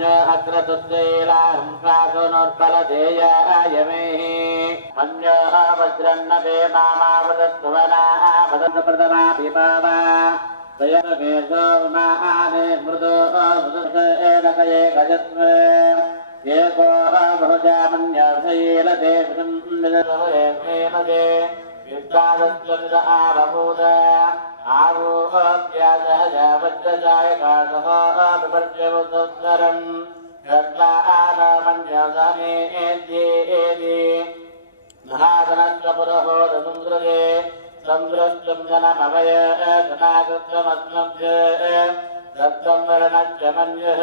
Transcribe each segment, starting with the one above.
अन्यो अग्रतुद्वैलाहं प्रातोनोत्पलधेयायमेः अन्यो वज्रन्नभे मामावदत्वना वदन्तप्रदमा पिबावा दयनभेषो माने मृदो मृदुषेणकये गजत्वे एको बहुजामन्यशैलते विदे विद्वादस्वनिद आवभूत आवोऽप्यासह वज्रजायकासः विपर्यवसुत्तरम् रत्नानामन्यसमेद्येदि महागणस्य पुरहोदसुन्दृगे सन्द्रष्टं जनमवय धनागत्रमस्मभ्य दत्तं वर्णस्य मन्यः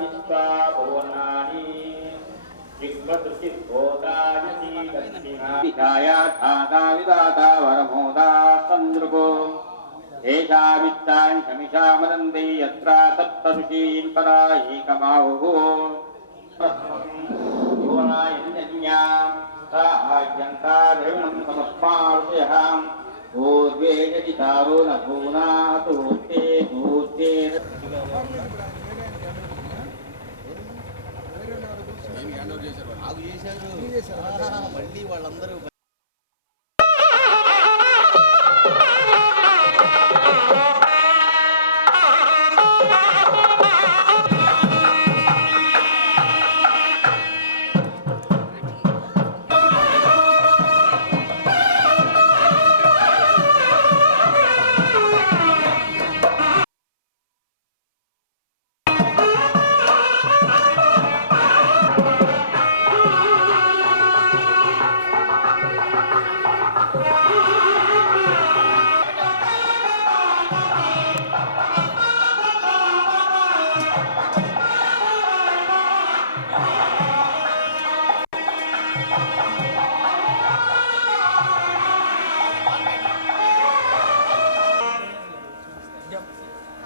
विश्वाभुवनानि विधाया धाता विदाता वरमोदा सन्द्रुपो एषा वित्तान् शमिषा मदन्ते यत्र सप्तऋषीन् पराहि कमाहुः भुवनायन्यज्ञा साहाय्यन्ता देवनं समस्मार्षयः पूर्वे यदि तारो न भूना तूर्ते तूर्ते మళ్ళీ వాళ్ళందరూ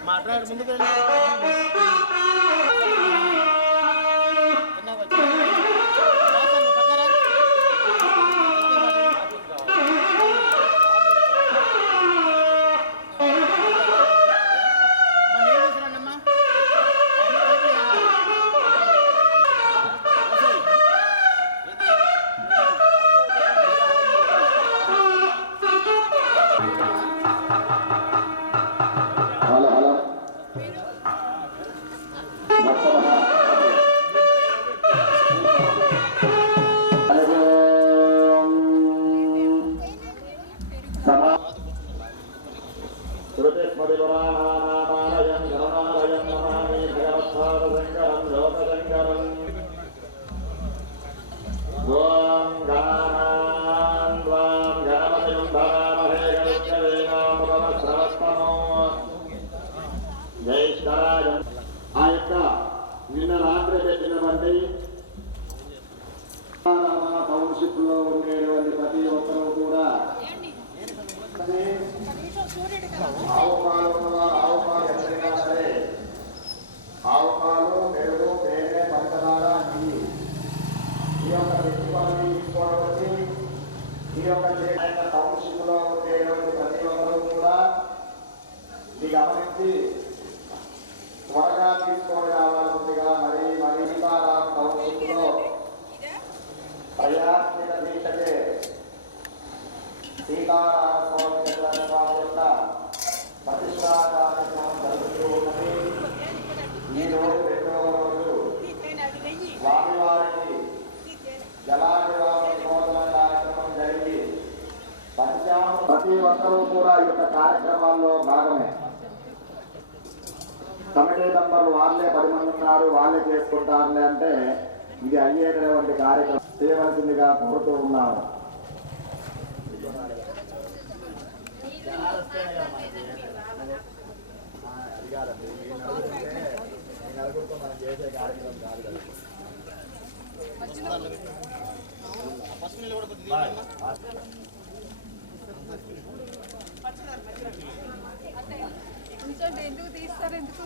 మాట్లాడు ముందుకు ఆ యొక్క నిన్న రాత్రి పెట్టినటువంటి టౌన్షిప్ లో ఉండేటువంటి ప్రతి ఒక్కరూ కూడా ఆవు పాలు ఎక్కడైనా సరే ఆవు పాలు పెరుగు తేనె పంచదార నెయ్యి ఈ యొక్క వ్యక్తిపాలను తీసుకోవడం వచ్చి ఈ యొక్క టౌన్షిప్ లో ఉండేటువంటి ప్రతి ఒక్కరూ కూడా ఇది గమనించి త్వరగా తీసుకొని రావాల్సిందిగా మరి సీతారాం టౌన్షిప్ లో ప్రయాణిక దీక్షకే సీతారామ స్వామి యొక్క ప్రతిష్టా కార్యక్రమం జరుగుతూ ఉన్నది. ఈ రోజు రెండవ రోజు స్వామివారికి జలాభివాసన కార్యక్రమం జరిగి ప్రతి ఒక్కరూ కూడా ఈ యొక్క కార్యక్రమాల్లో భాగమే. కమిటీ మెంబర్లు వాళ్ళే 10 మంది ఉన్నారు, వాళ్ళే చేసుకుంటారులే అంటే ఇది అయ్యేటటువంటి కార్యక్రమం చేయవలసిందిగా కోరుతూ ఉన్నాము. చేసే కార్యక్రమం కాదు కదా. ఎందుకు తీస్తారు ఎందుకు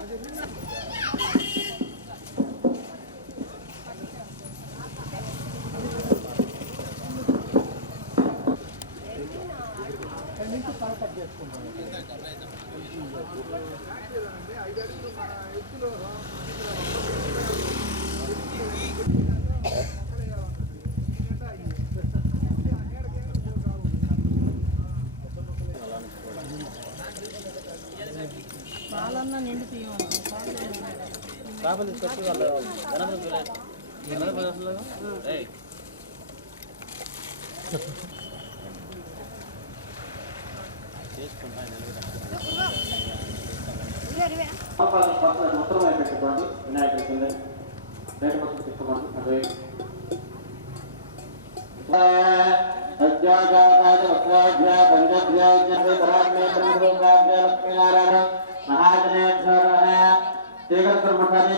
పాలన్న నిండి తీయమని ఉత్తరమై పెట్టుకోండి వినాయకుడి కింద రేటు మొత్తం తీసుకోండి అదే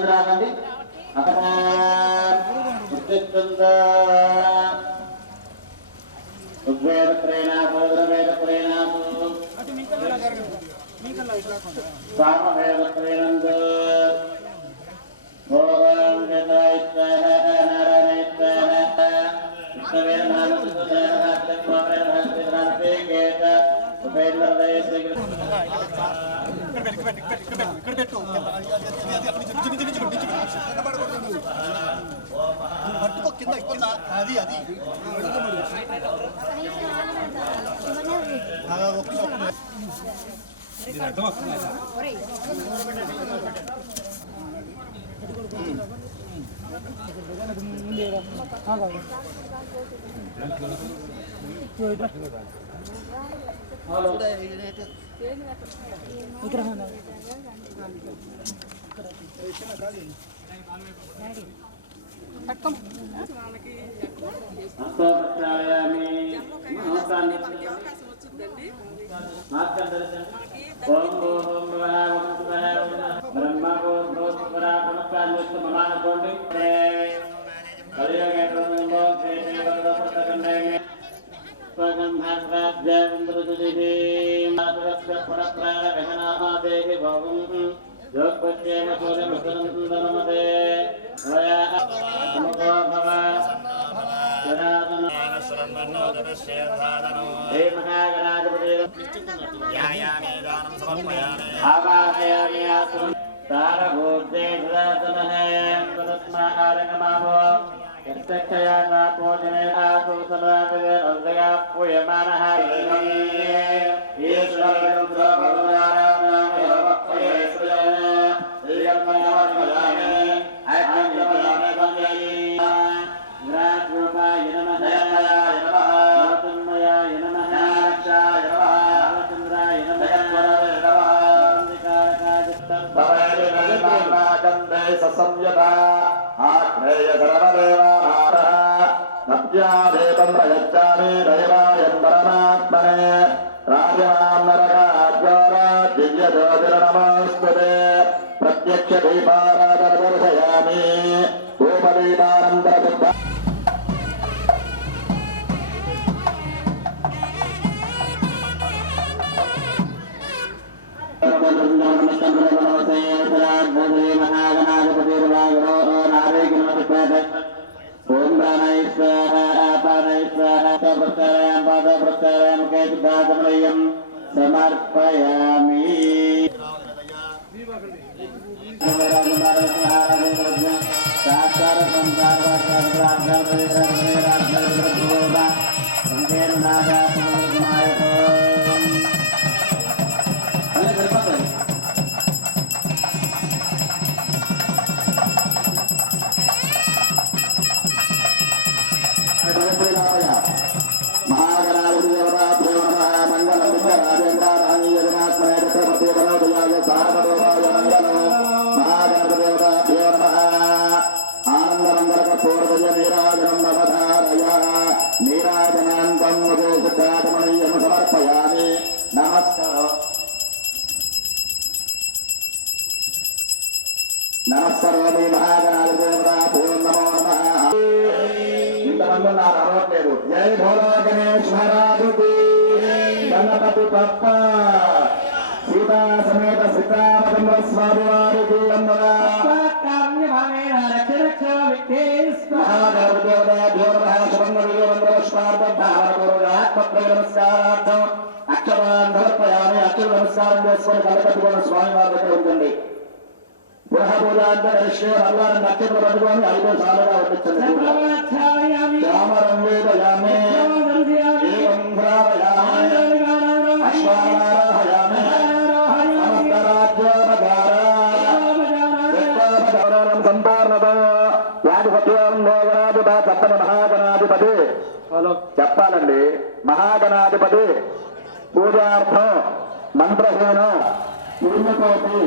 రాకండి అక్కడ ఋగ్వేద ప్రేణాసు రుగ్వేద ప్రేణాసు సామవేద ప్రేణందు ఓం వేదాయిత్వః నారాయణాయిత్వః విష్ణువేద నామకృతేన పట్టుకో కింద అది అది ప్రత్యక్ష దీపారాధనయామి ధూపదీపానంతర సమర్పయామి సమర్పయామి. నమస్కారం. నమస్కారామి మహాగణాధి దేవతాభ్యో నమో నమః. ఇంతమంది నాకు అరవట్లేదు. జై భోలా గణేష్ మహారాజుకి గణపతి బప్ప సీతా సమేత సీతారామచంద్ర స్వామి వారికి వందనా. నమస్కారార్థం అక్షరాన్ని సమర్పయామి. అక్షర నమస్కారం చేసుకొని కలకట్టుకున్న స్వామి వారి దగ్గర ఉండండి. గృహ పూజ అంటే అల్లాన్ని నక్షత్రం పట్టుకొని 5 సార్లుగా వర్తించండి. రామరం వేదయామి, ఏవం ధ్రావయామి, అశ్వానారాహయామి, సమస్తరాజ్యోపచారం సంపూర్ణత. వాదిపత్యం దేవరాజుత చెప్పని మహాగణాధిపతి చెప్పాలండి. మహాగణాధిపతి పూజార్థం మంత్రహీనం పూర్ణకోటి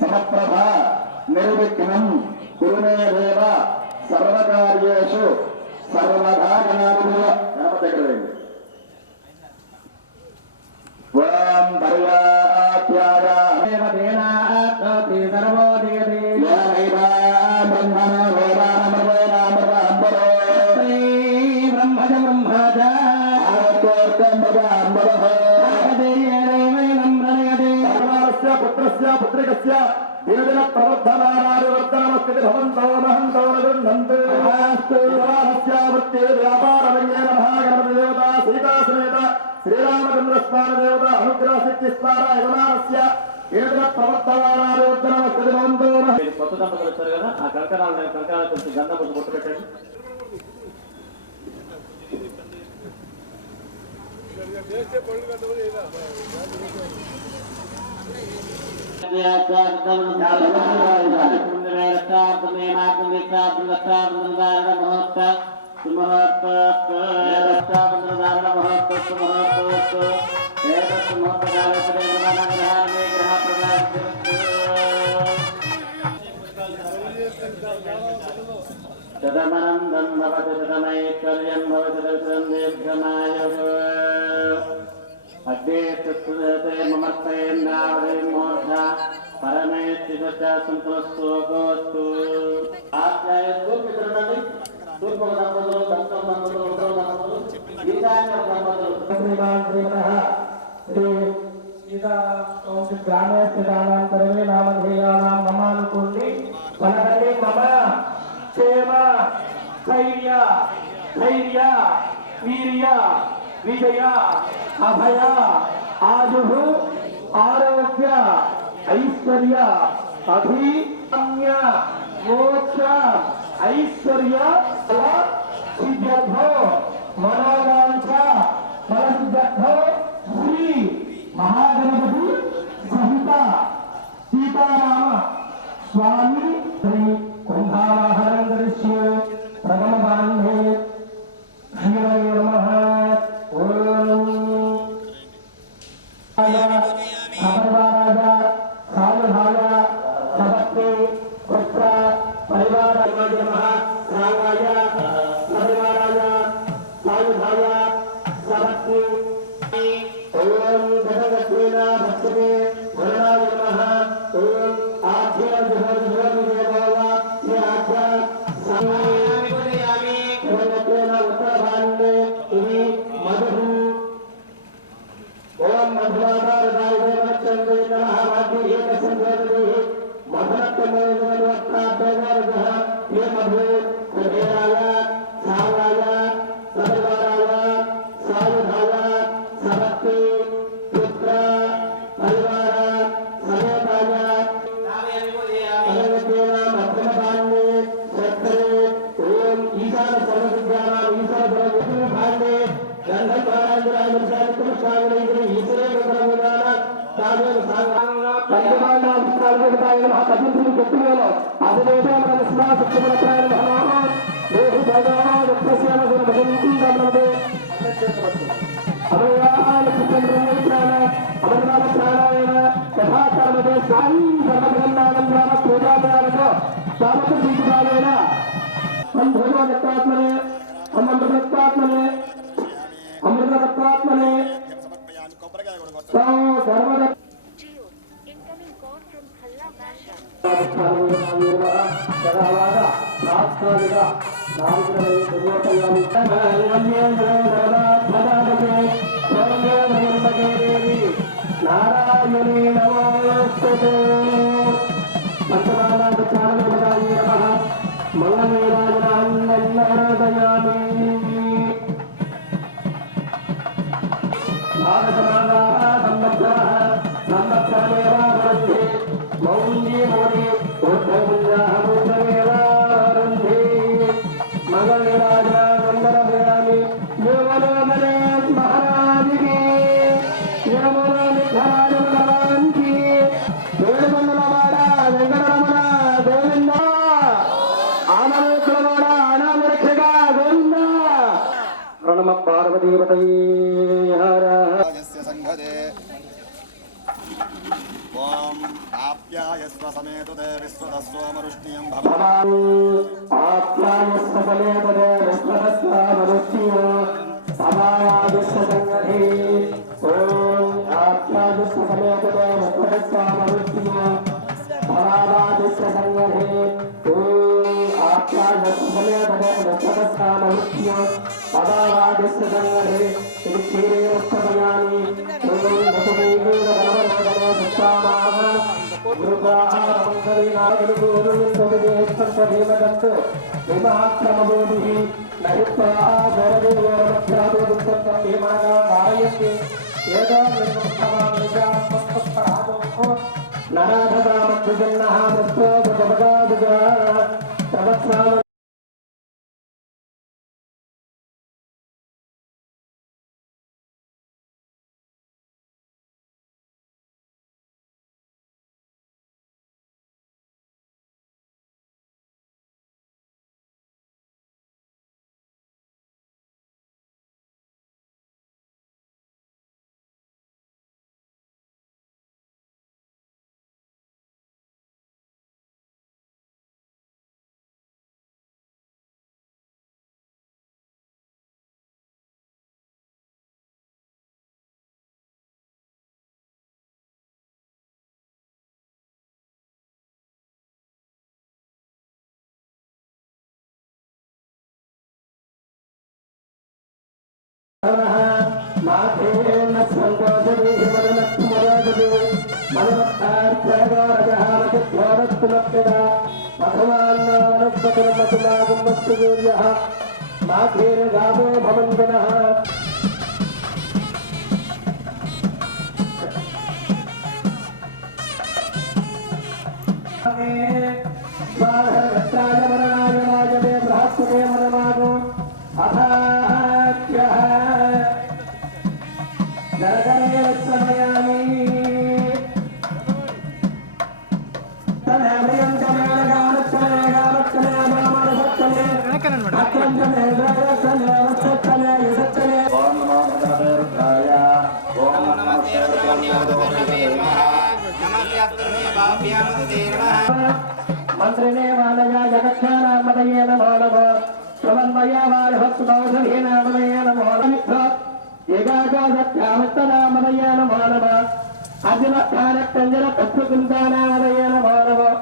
సమప్రభ నిర్విఘ్నం కురుమే దేవ సర్వకార్యేషు సర్వదా గణాధిపతి. ఓం పర్యాప్యాయ పుత్రస్య పుత్రికస్య దినదిన ప్రవర్ధనానాదివర్ధనమస్తి భవంతో మహంతో గృహంతు. వృత్తి వ్యాపారమయ్యేన మహాగణపతి దేవత సీతా సమేత శ్రీరామచంద్ర స్వామి దేవత అనుగ్రహ సిద్ధి స్వార యజమానస్య దినదిన ప్రవర్ధనానాదివర్ధనమస్తి భవంతో. కొత్త దంపతులు వచ్చారు కదా, ఆ కంకణాలు కొంచెం గంధం కొంచెం బొట్టు పెట్టండి. శతమనందం భవతి శతమైశ్వర్యం భవతి శతం దీర్ఘమాయుః. అగ్నే చతుర్దశే మమర్పయన్నావదే మోక్ష పరమేశ్వర సంతోస్తోస్తు. ఆధ్యాయస్తు పితృనండి తూర్పు దంపతులు, దక్షిణ దంపతులు, ఉత్తర దంపతులు, ఈశాన్య దంపతులు. గ్రామే స్థితానాం సర్వే నామధేయానాం మమానుకోండి. మనకంటే మమ క్షేమ ధైర్య ధైర్య వీర్య విజయ అభయ ఆజు ఆరోగ్య ఐశ్వర్య అభిమ్య మోక్ష ఐశ్వర్య సిద్ధ్యర్థో మనోవాంఛ ఫలసిద్ధ్యర్థో శ్రీ మహాగణపతి సహిత సీతారామ స్వామి శ్రీ కుంభావాహనం దృశ్య ప్రథమ బాంధే శ్రీరాయ నమః. ఖబర్దారాజా సాయుధాయ సభక్తి పుత్ర పరివారాయ నమః. రామాయ పరివారాయ సాయుధాయ సభక్తి. ఓం జగద్వేన భక్తే వరుణాయ నమః. ఓం ఆధ్య జగద్వేన దేవాయ ఈ ఆధ్య సమయామి జగద్వేన ఉత్తరభాండే ఇది మధు. ఓం మధురాధారదాయ దేవచంద్రే నమః. వాద్య ఏకసంధ్యాదే మధురత్వమేవత్తాభ్యవర్గః ఏ మధు కుబేరాయ సావాయ సర్వారాయ సాయుధాయ సభక్తి పుత్ర పరివార సమేతాయ సమవేతేన మధ్యమభాండే శక్రే. ఓం ఈశాన సర్వవిద్యానాం ఈశాన సర్వవిద్యాభాండే గంధకారాంధ్రాయ పురుషాంగ్రే ఈశ్వరే బ్రహ్మదాన సాధన సాంగాంగా పంచమాండా విష్ణాయ నమః. కపిత్రి గట్టివేలో అదివేదో మన స్మా సత్యమత్రాయ నమః. దేహి భగవాన్ దక్షస్యాన భగవంతి నమస్తే. అమరయాన కృష్ణేంద్రాయ అమరనాథ ప్రాణాయన యథాకర్మదే సాయి సర్వగ్రంథానందాన పూజాదారతో సామర్థ్య దీపాలైన భగవత్తాత్మనే అమృతత్వాత్మనే అమృతత్వాత్మనే సర్వద Incoming call from Khalla Basha. నారాయణేన ఓం ఆప్యాయస్వ సమేతుతే విశ్వదస్వమరుష్ణియం మంత్రినే వానయ జగక్షానామదయే నమో నమః సమన్వయవారహత్తుదౌషధే నామదయే నమో నమః ఏకాదశామస్తనామదయే నమో నమః అర్జునస్థానకంజన తత్వకుందానామదయే నమో నమః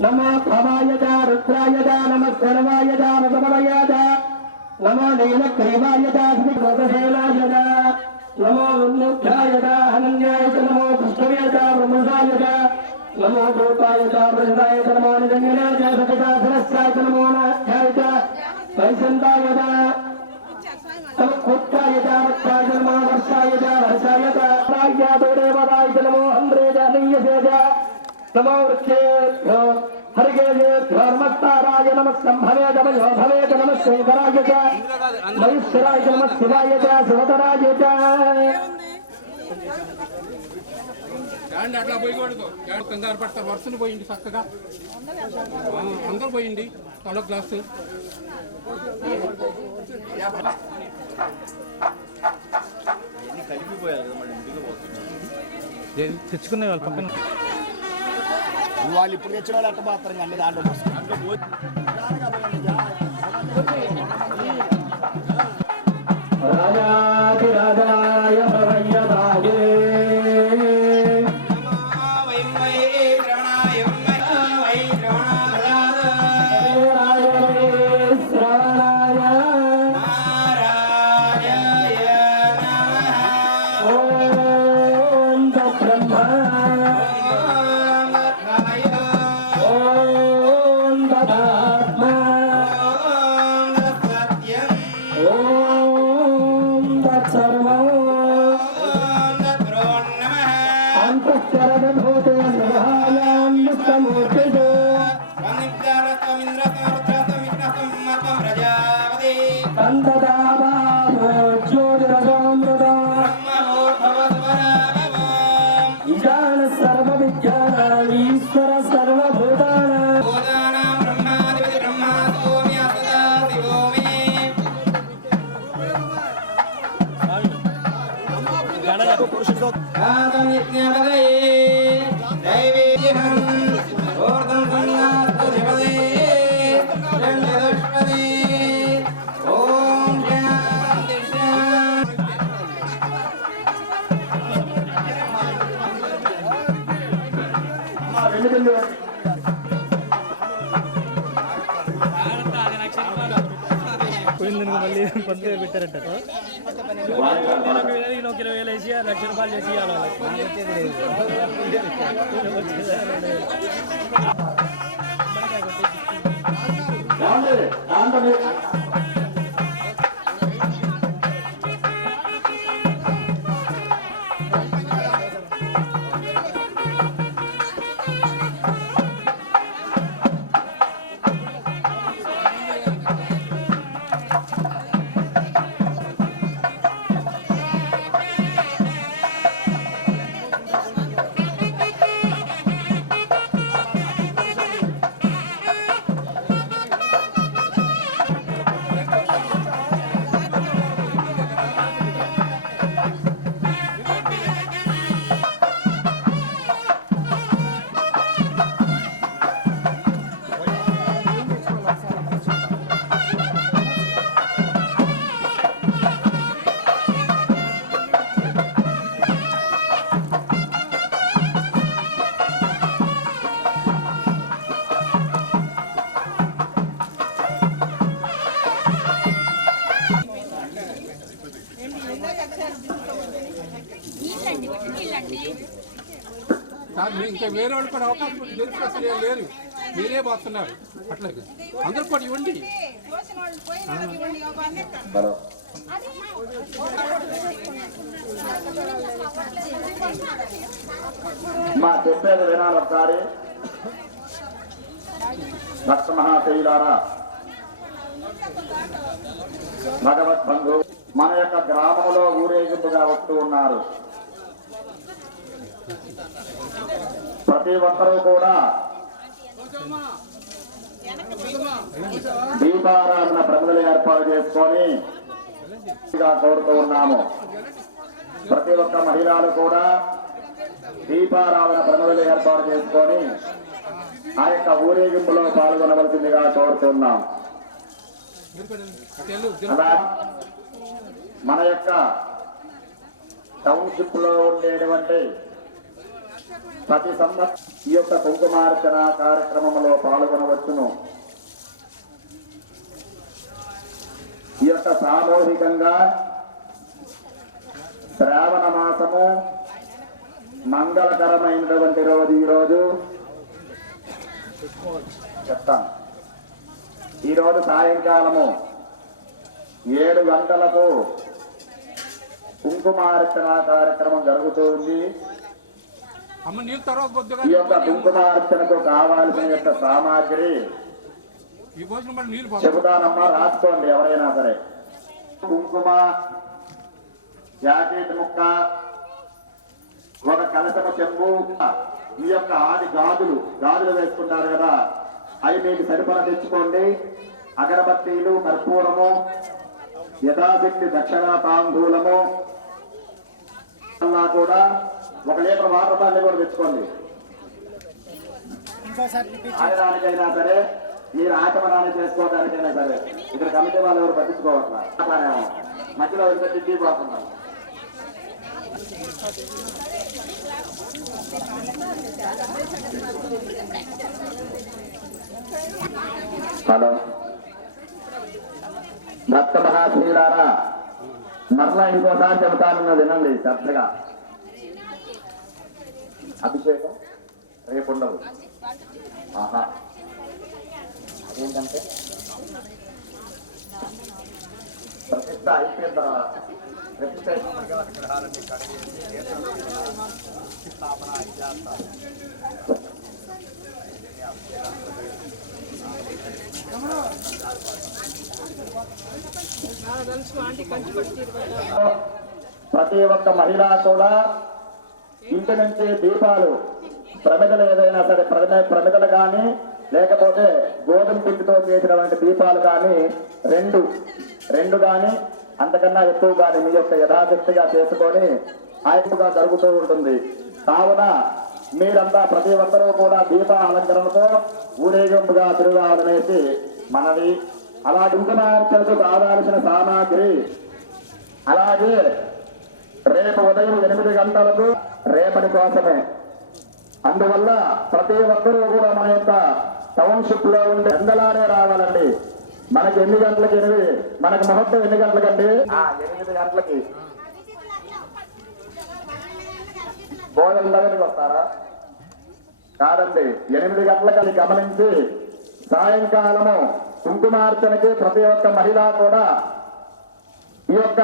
నమో భవాయ రుద్రాయ నమః శర్వాయ నమః నమో నీలగ్రీవాయ శ్రీమోదహేనాయ నమో ఉన్ముఖ్యాయ హనన్యాయ నమో కృష్ణవ్య బ్రహ్మణాయ నమో గోపాయ బృహదాయ నమో నిజంగనాయ సకటాసరస్యాయ నమో నాథ్యాయ వైశంతాయ తమోత్థాయ వత్తాయ నమో వర్షాయ వర్షాయ రాయ్యాదేవాయ నమో అంద్రేజానీయసేజ నమో వృక్షేభ్యో హరిగేభ్యోర్మస్తారాయ నమః సంభవే నమో భవే నమః శంకరాయ మహేశ్వరాయ నమః శివాయ శివతరాయ అట్లా పోయి కంగారు పడతారు వర్షం పోయింది చక్కగా అందరూ పోయింది తల గ్లాసు తెచ్చుకునే వాళ్ళ పక్కన వాళ్ళు ఇప్పుడు తెచ్చిన వాళ్ళు అట్ట మాత్రం అన్ని దాంట్లో రాజాయ భవయ్యదాయే సర్వం శరదభూతే నమః ఈశ్వర సర్వభూతాన మళ్ళీ పంపిణీ పెట్టారంట 20,000 వేసి ₹1,00,000 చేసి ఇంకా వేరే వాళ్ళు కూడా అవకాశం లేరు, మీరే పోతున్నారు. అట్లాగే అందరూ కూడా ఇవ్వండి. మా చెప్పేది వినాలి ఒకసారి. భక్త మహాశైలారా, భగవద్బంధు మన యొక్క గ్రామంలో ఊరేగింపుగా వస్తూ ఉన్నారు. ప్రతి ఒక్కరూ కూడా దీపారాధన ప్రజలు ఏర్పాటు చేసుకొని కోరుతూ ఉన్నాము. ప్రతి ఒక్క మహిళలు కూడా దీపారాధన ప్రజలు ఏర్పాటు చేసుకొని ఆ యొక్క ఊరేగింపులో పాల్గొనవలసిందిగా కోరుతున్నాం. అలా మన యొక్క టౌన్షిప్ లో ఉండేటువంటి ప్రతి సంవత్సరం ఈ యొక్క కుంకుమార్చన కార్యక్రమంలో పాల్గొనవచ్చును. ఈ యొక్క సామూహికంగా శ్రావణ మాసము మంగళకరమైనటువంటి రోజు ఈరోజు చెప్తాను. ఈరోజు సాయంకాలము 7 గంటలకు కుంకుమార్చన కార్యక్రమం జరుగుతుంది. ఈ యొక్క కుంకుమార్చనకు కావాల్సిన యొక్క సామాగ్రి చెబుతానమ్మా, రాసుకోండి ఎవరైనా సరే. కుంకుమ, జాకెట్ ముక్క, ఒక కలసము చెంబు, ఈ యొక్క ఆది గాజులు వేసుకుంటారు కదా, అవి మీకు సరిపడా తెచ్చుకోండి. అగరబత్తీలు, కర్పూరము, యథాశక్తి దక్షిణ తాంబూలము కూడా 1 లీటర్ వాటర్ బాటిల్ కూడా తెచ్చుకోండి. ఆడడానికైనా సరే, మీరు ఆచమనాన్ని చేసుకోవడానికైనా సరే. ఇక్కడ కమిటీ వాళ్ళు ఎవరు పట్టించుకోవట్లా, మధ్యలో వదిలిపెట్టి తీపోతున్నాం. హలో భక్త మహాశీలారా, మరలా ఇంకోసారి చెబుతానన్న వినండి శ్రద్ధగా. అభిషేకం రేపు ఉండవు. ఆహా, అదేంటంటే ప్రతిష్ట అయిపోయిన తర్వాత ప్రతి ఒక్క మహిళ కూడా ఇంటి నుంచి దీపాలు ప్రమిదలు ఏదైనా సరే ప్రమిదలు కానీ లేకపోతే గోధుమ పిండితో చేసినటువంటి దీపాలు కానీ రెండు కానీ అంతకన్నా ఎక్కువ కానీ మీ యొక్క యథాశక్తిగా చేసుకొని ఆయనగా జరుగుతూ ఉంటుంది. కావున మీరంతా ప్రతి ఒక్కరూ కూడా దీప అలంకరణతో ఊరేగింపుగా తిరగాలనేసి మనవి. అలా కుంకుమార్చనకు కావాల్సిన సామాగ్రి అలాగే రేపు ఉదయం 8 గంటలకు రేపటి కోసమే. అందువల్ల ప్రతి ఒక్కరూ కూడా మన యొక్క టౌన్షిప్ లో ఉండే ఎండలానే రావాలండి. మనకి ఎన్ని గంటలకి మనకి ముహూర్తం ఎన్ని గంటలకండి? 8 గంటలకి. భోజనం దగ్గరికి వస్తారా? కాదండి, 8 గంటలకి గమనించి సాయంకాలము కుంకుమార్చనకి ప్రతి ఒక్క మహిళ కూడా ఈ యొక్క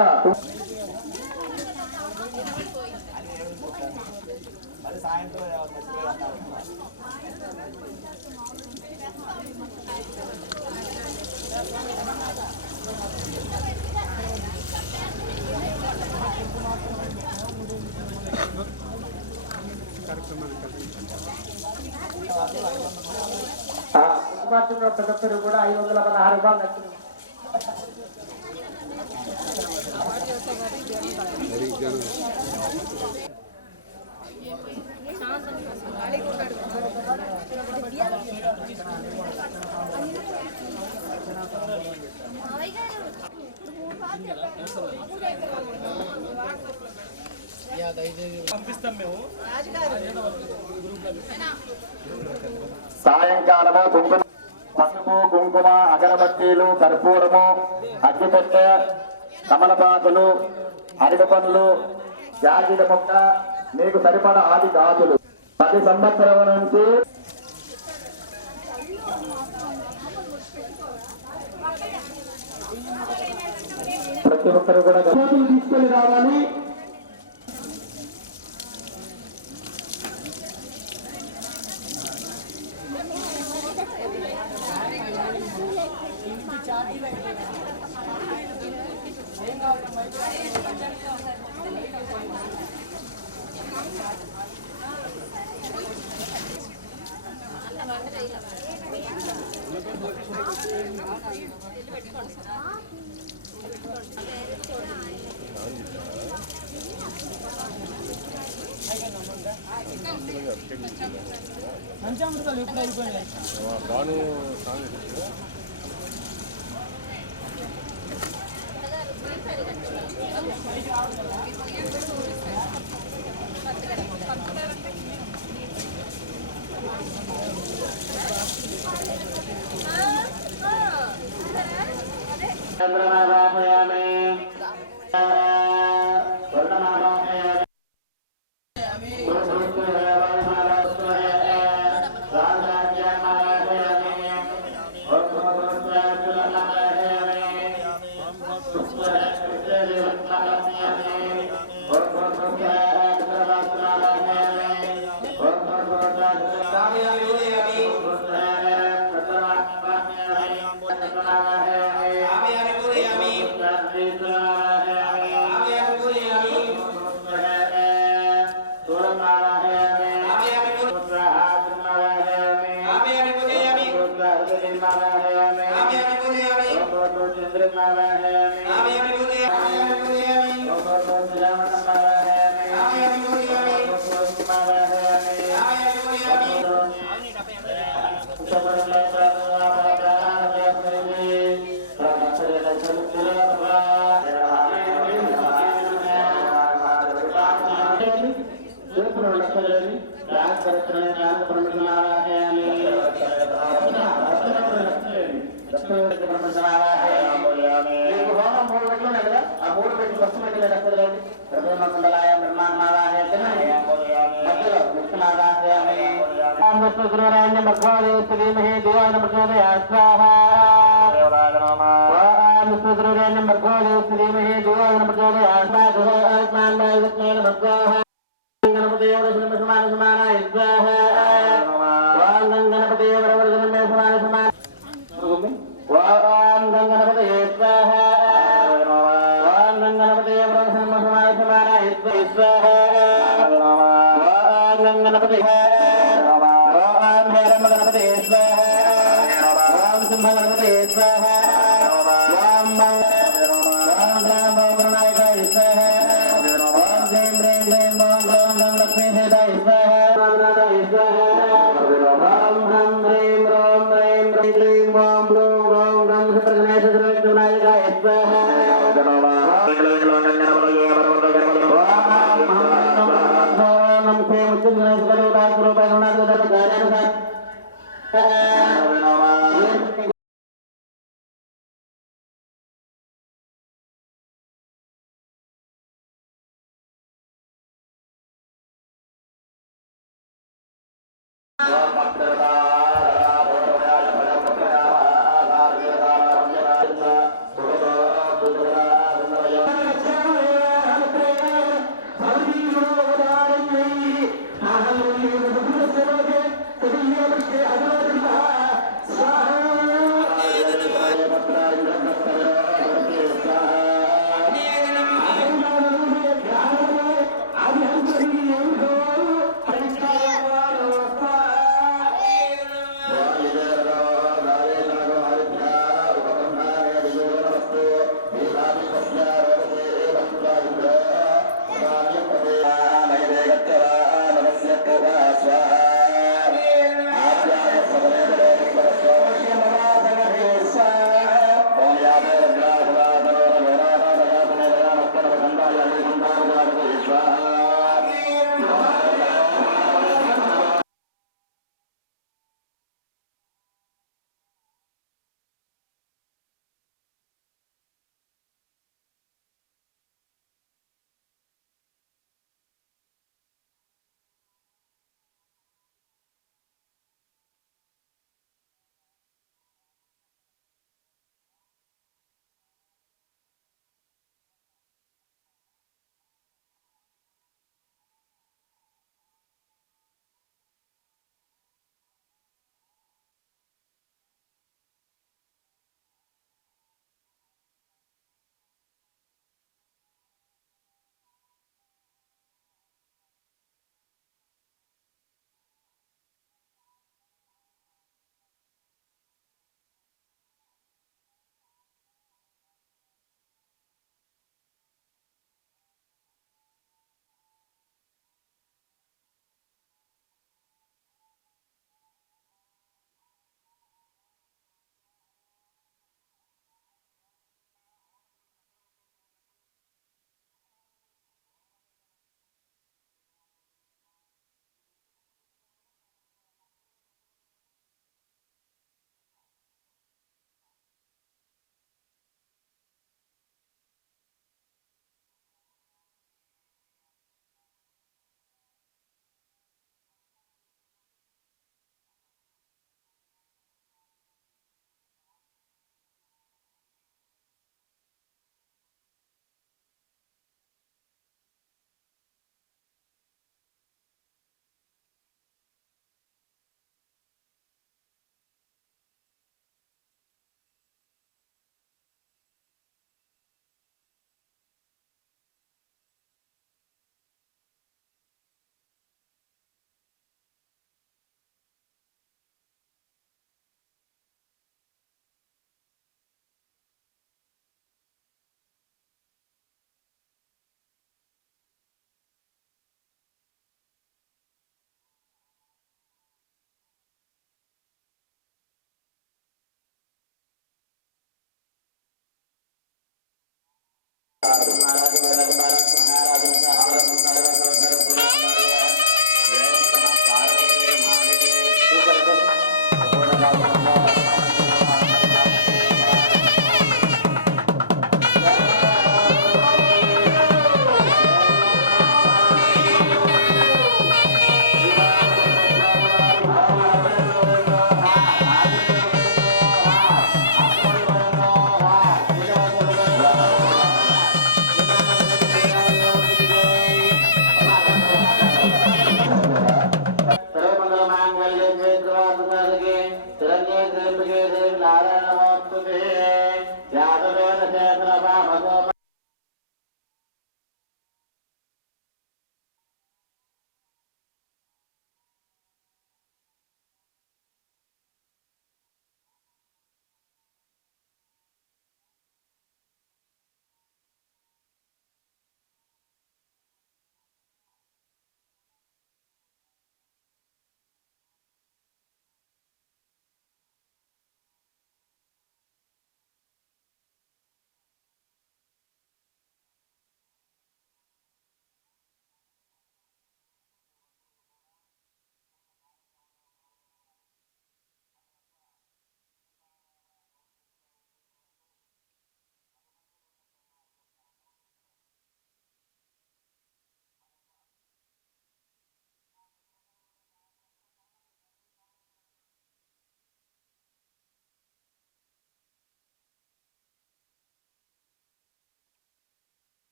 ప్రతి ఒక్కరు కూడా 516 రూపాయలు నచ్చింది. పంపిస్తాం మేము. సాయంకాలము కుంకుమ పసుపు కుంకుమ అగరబత్తీలు కర్పూరము అగ్గిపెట్టె కమలపాకులు అరటి పండ్లు జాజిల మొక్క మీకు సరిపడ ఆది గాజులు 10 సంవత్సరాల నుంచి ప్రతి ఒక్కరు కూడా తీసుకొని రావాలి. పంచామృతాలు ఎప్పుడు అయిపోయినాయి? गणपति समान समान गणपति समान समान वाम गणपति स्वाहा वाम गणपति समान समान स्वाहा वाम गणपति वाम हेरम गणपति स्वाहा वाम सिंह गणपति स्वाहा वाम राम राम गणनायक स्वाहा वाम ह्रीं ह्रीं ह्रीं ओम ग्लौं गं लक्ष्मी सीताय स्वाहा रामनाथाय स्वाहा राम हम ह्रीं रों ह्रीं ह्रीं क्लीं ओम ग्लौं गं गं सुप्रगणेश सर्वविघ्नविनायकाय स्वाहा नमस्ते मुझे गणेश करोड़ा करोड़ा गुणात्मक कार्यानुसार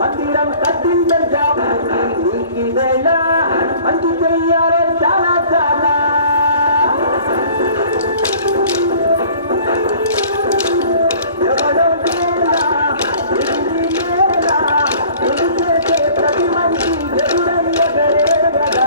మందిరం కట్టిందా మంచి చెయ్యాలి చాలా చాలా ఎవడో ప్రతి మనిషి ఎదురయ్య కదా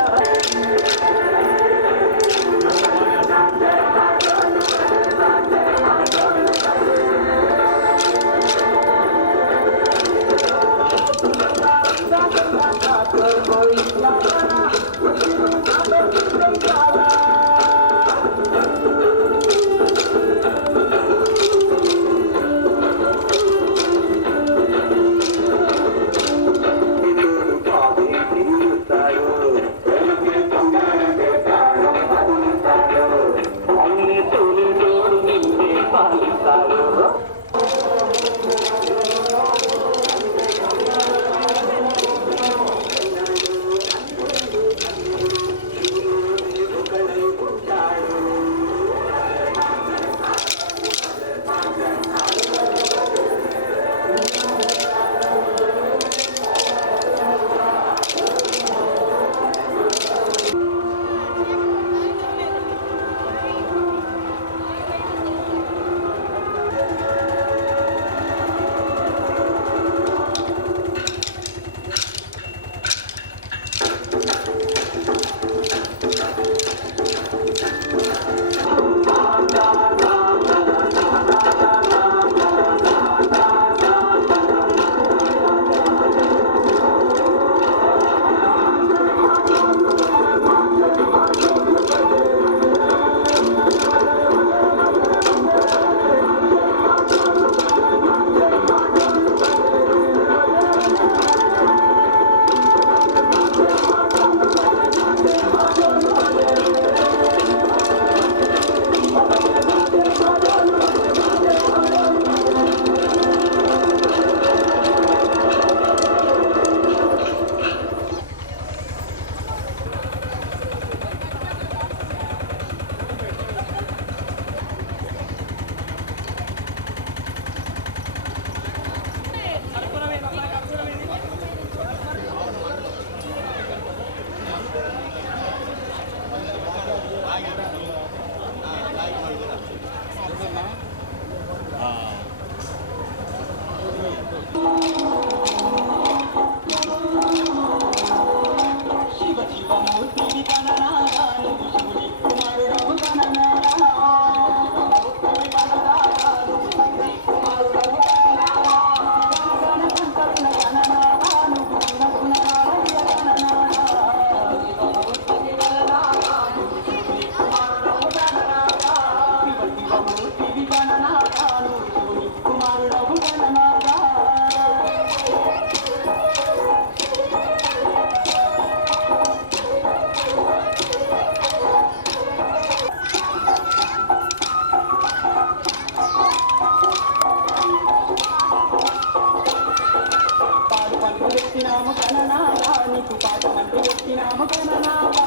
వచ్చినాము గణనాథా నీకు పాదమంటూ వచ్చినాము గణనాథా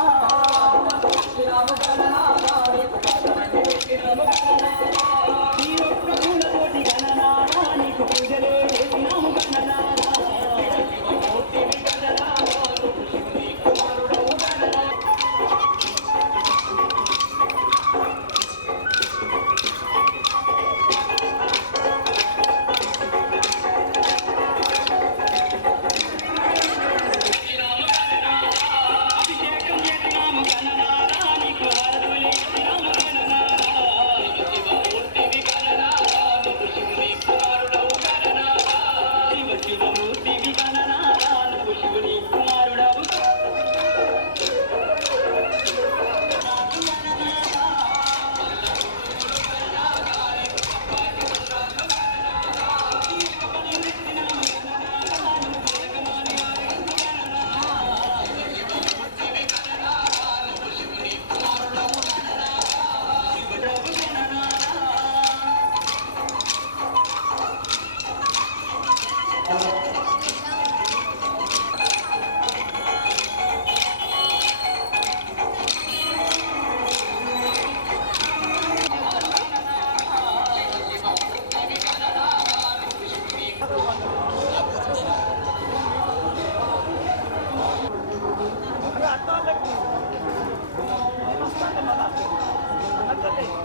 వచ్చినాము గణనాథా నీకు పాదమంటూ వచ్చినాము గణనాథా నీ ఒక్క పూలతోటి గణనాథా నీకు పూజలే చేసినాము గణనాథా మూర్తివి గణనాథా శివుని కుమారుడవు గణనాథా Thank you.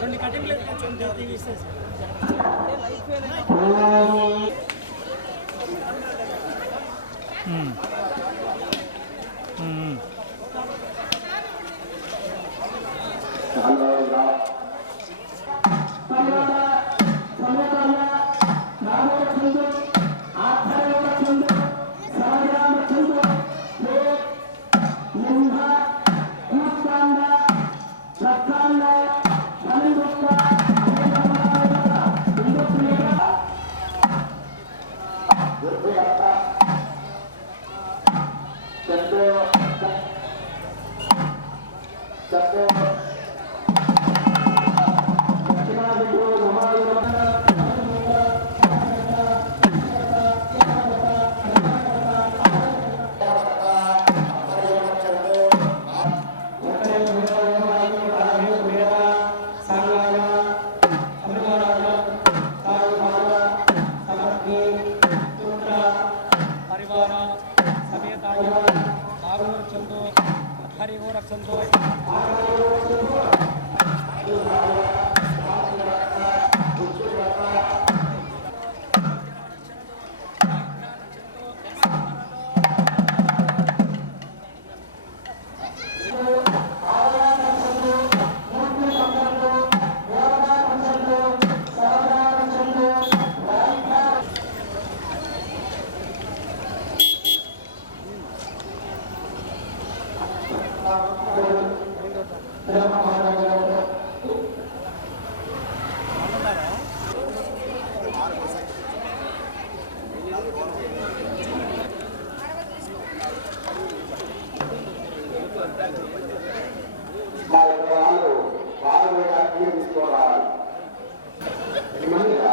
రెండు కటింగ్లు మా యొక్క వాళ్ళు పాలు వేయడానికి నీరు తీసుకోవాలి. మందిగా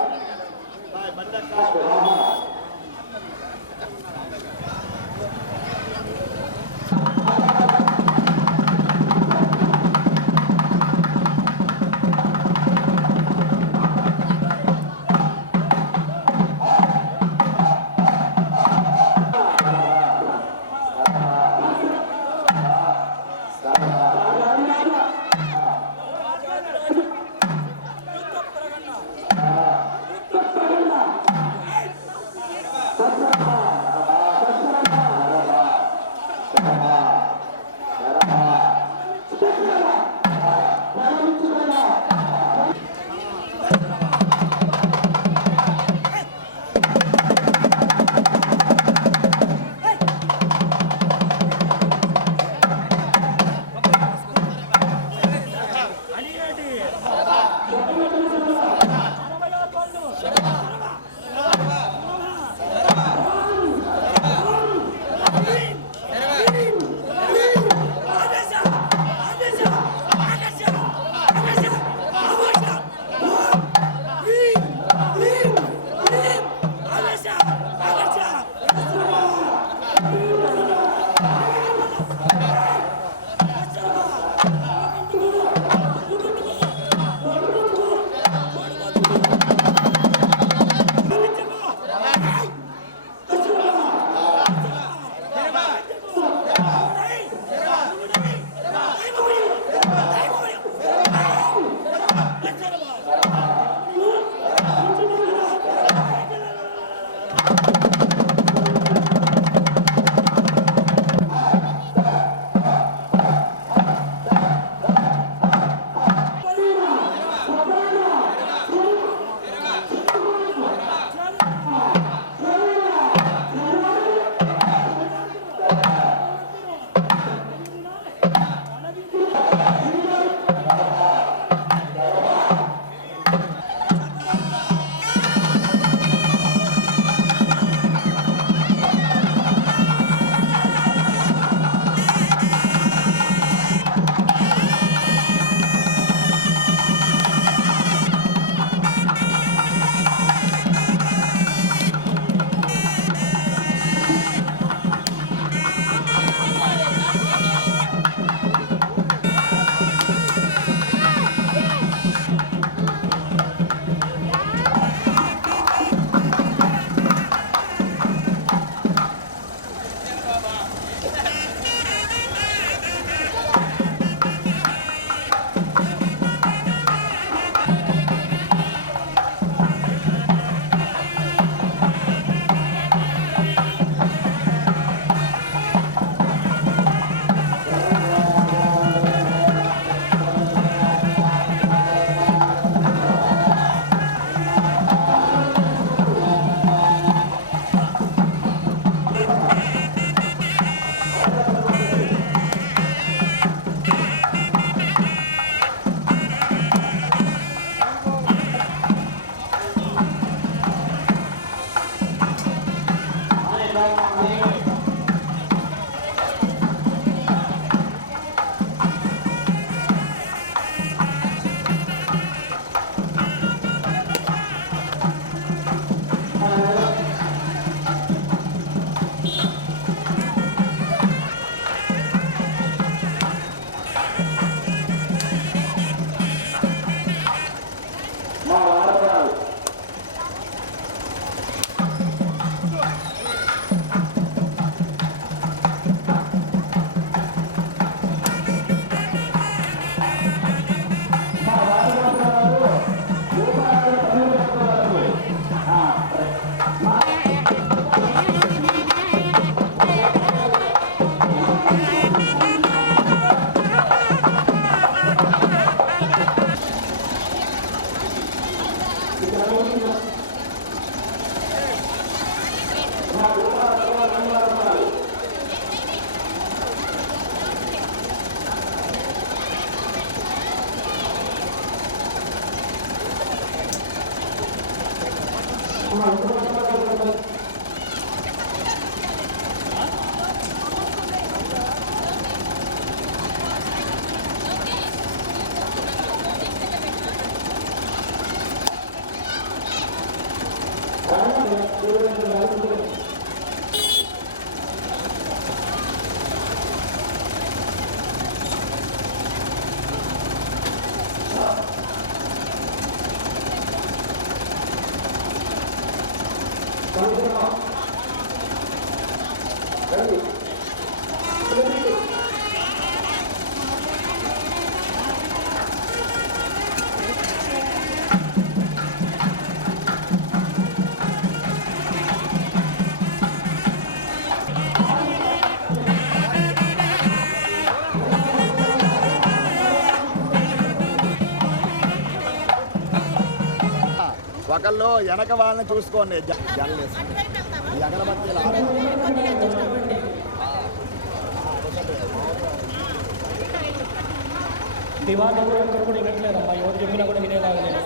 ఒకళ్ళు వెనక వాళ్ళని చూసుకోండి. జనలేసి ఈ అగరబత్తి దివాళీ కూడా వినట్లేదమ్మా, ఎవరు చెప్పినా కూడా వినేలాగా లేదు.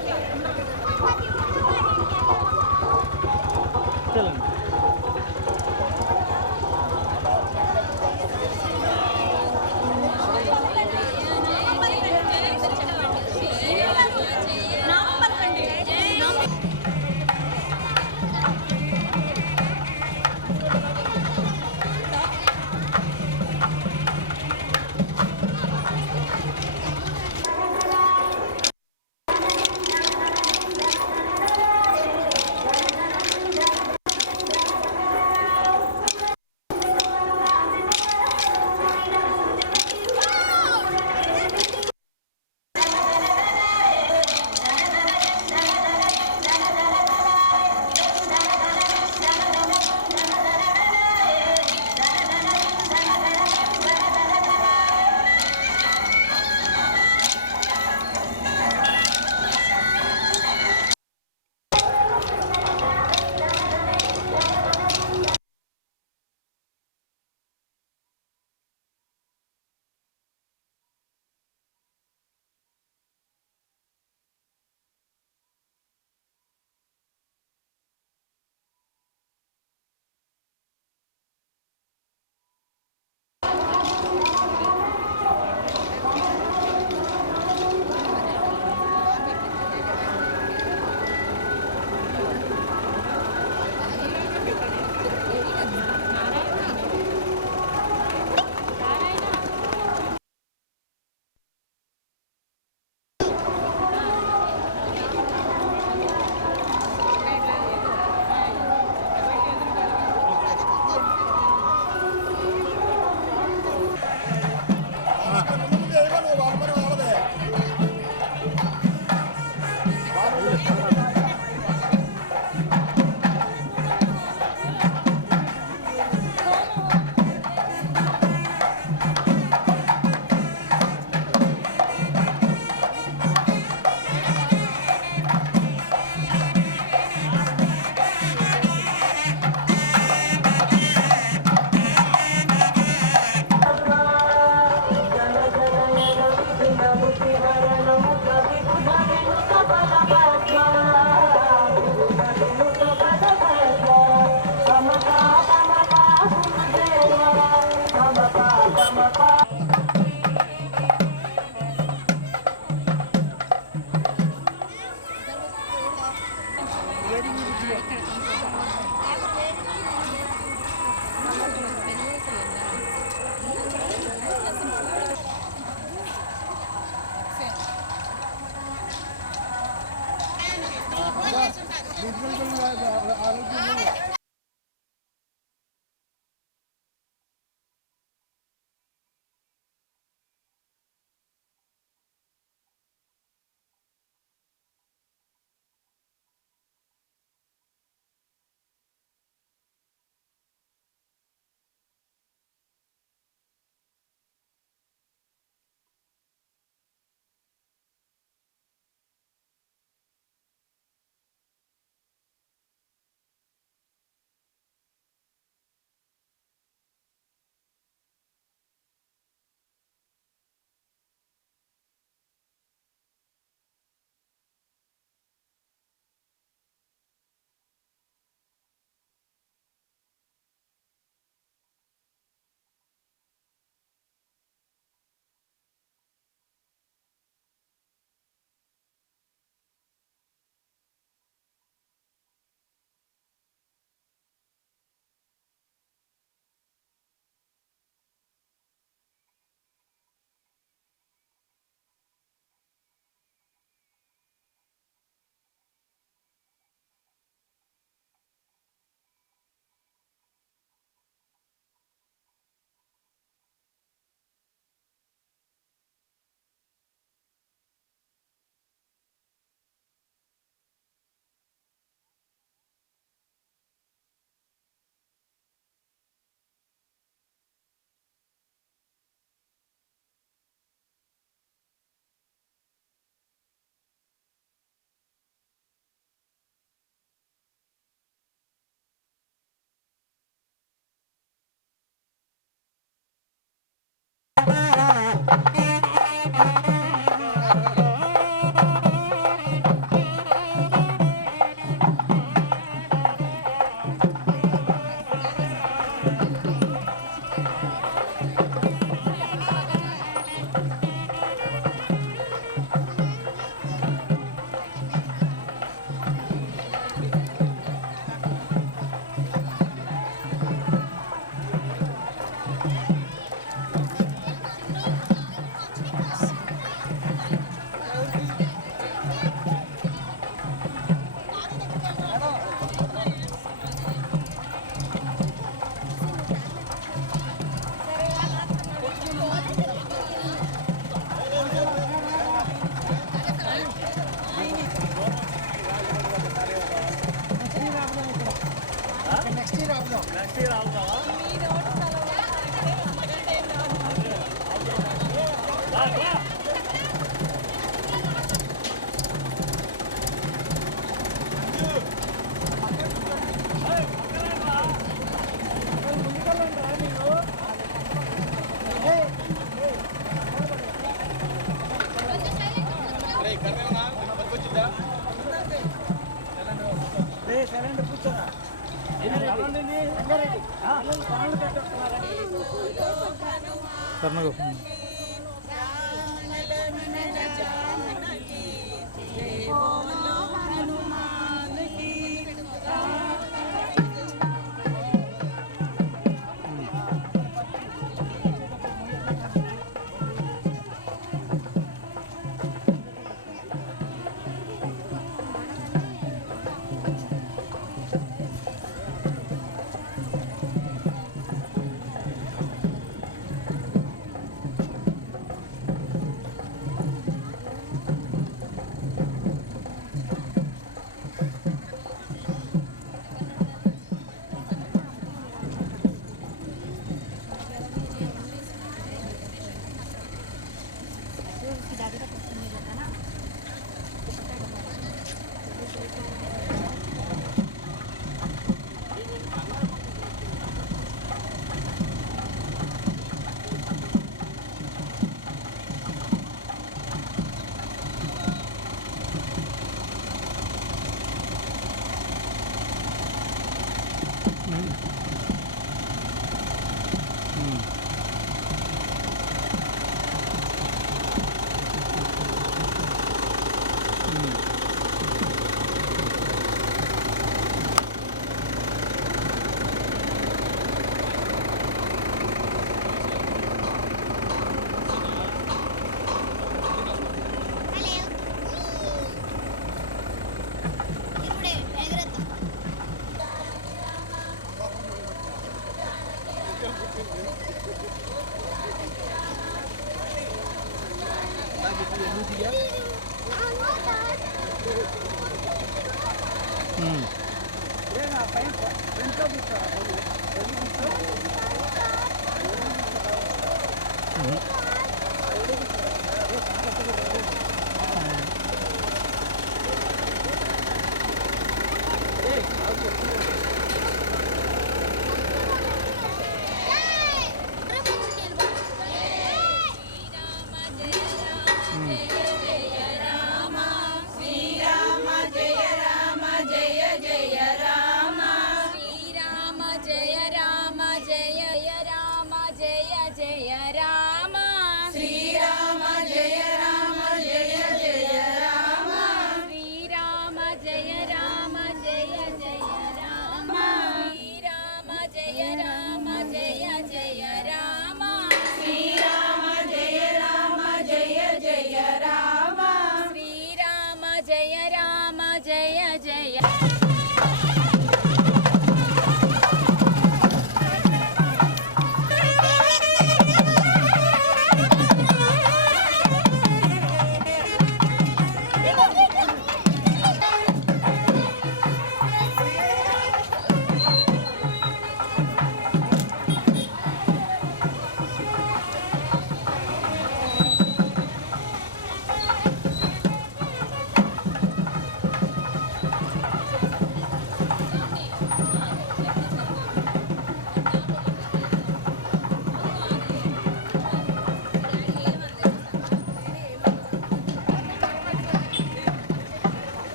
ఆరోగ్యం.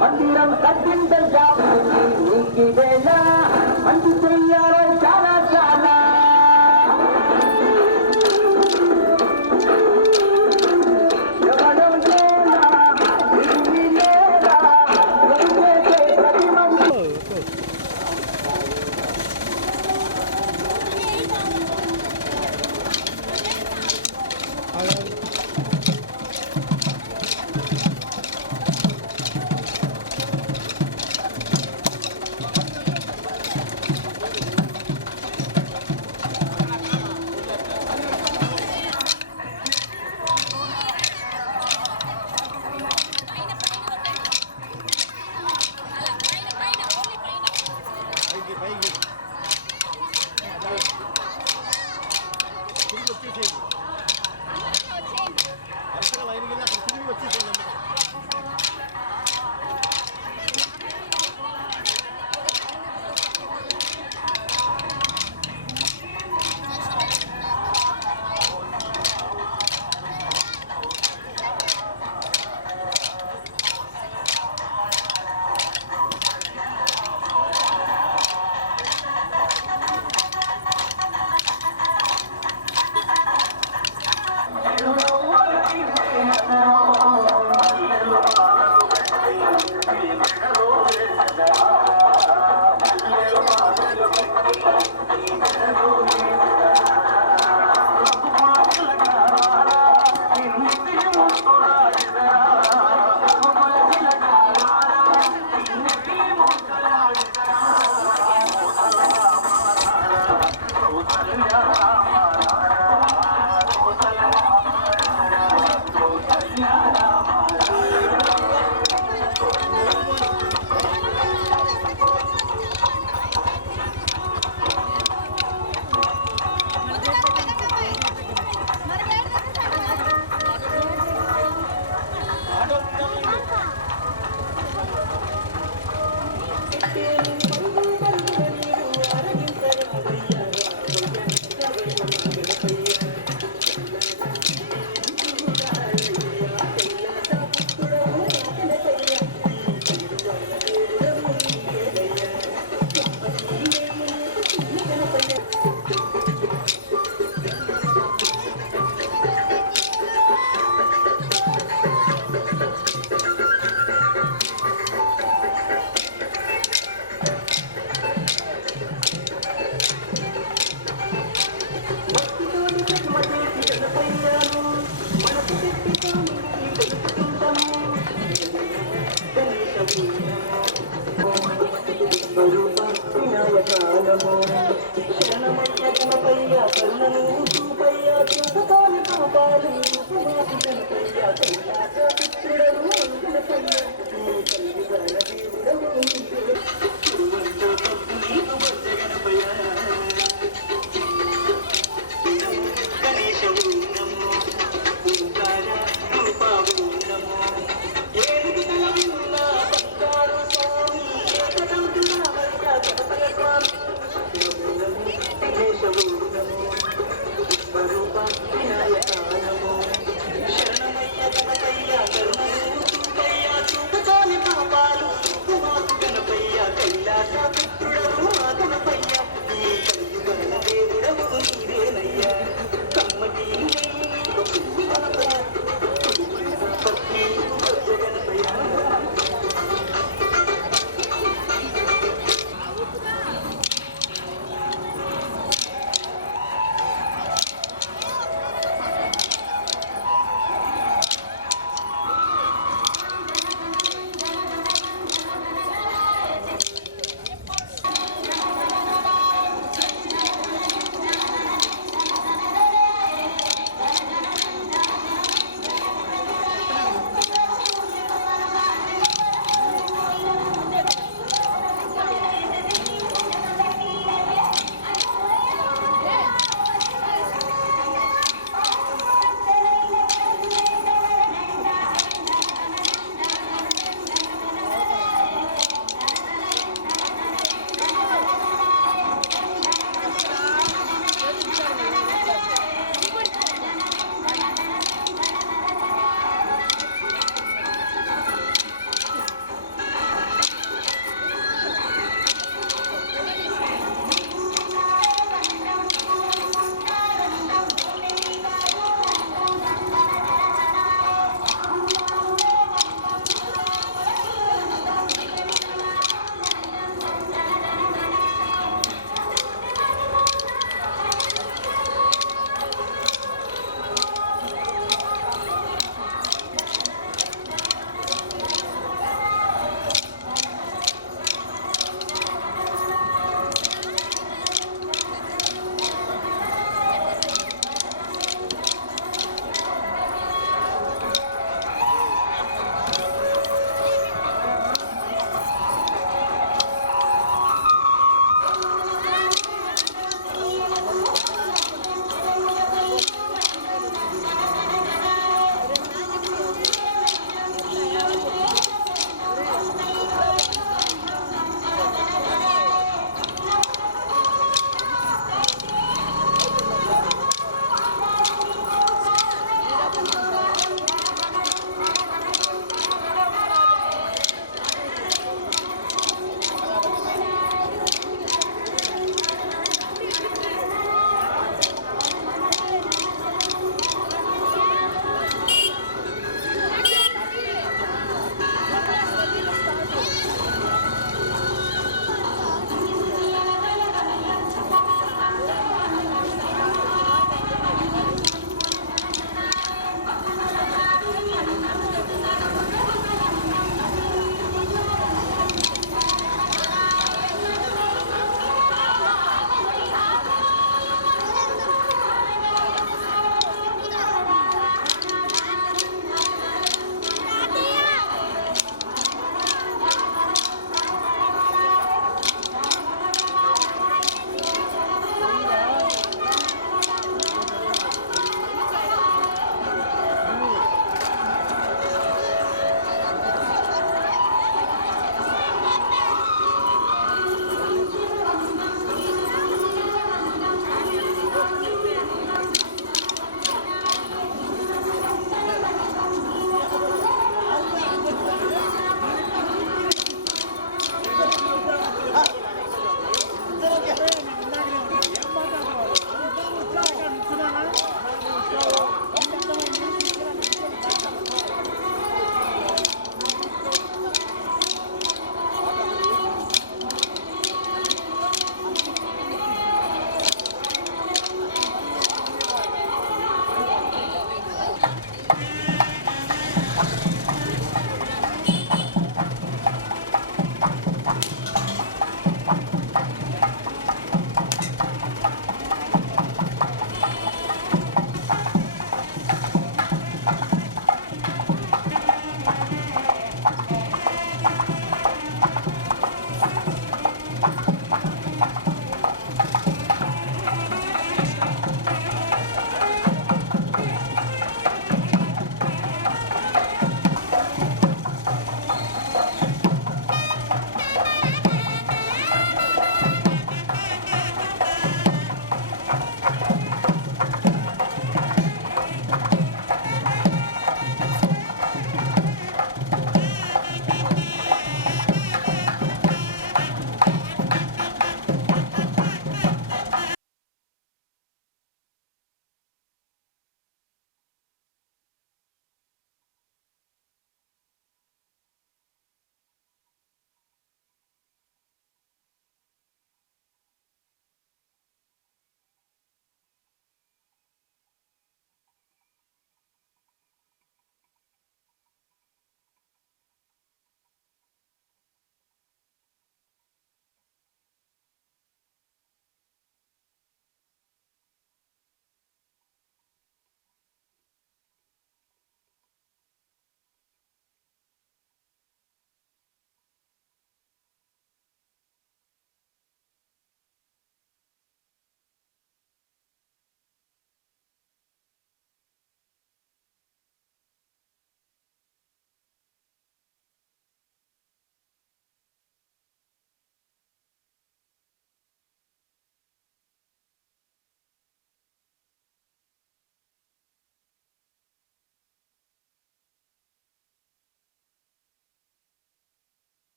మందిరం కట్టిందా నీకి వేళ మంచి చెయ్యాలో చాలా చాలా ఎవడో లేలా ఇది లేలా ప్రతి మంది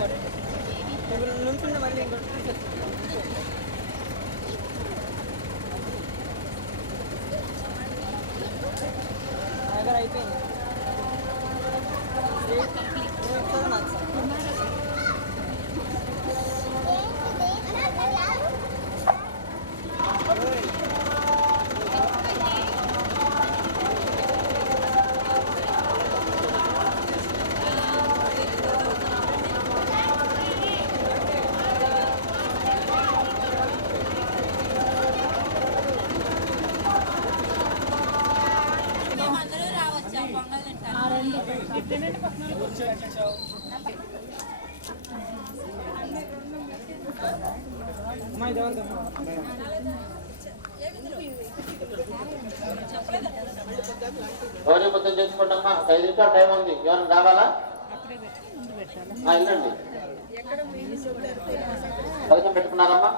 పడి ఇప్పుడు నుంచుంటే మళ్ళీ ఇంకోటి దగ్గర అయిపోయింది రోజు మొత్తం చేసుకుంటామా 5 నిమిషాలు టైం ఉంది. ఎవరైనా రావాలా? వెళ్ళండి. కలసం పెట్టుకున్నారమ్మా?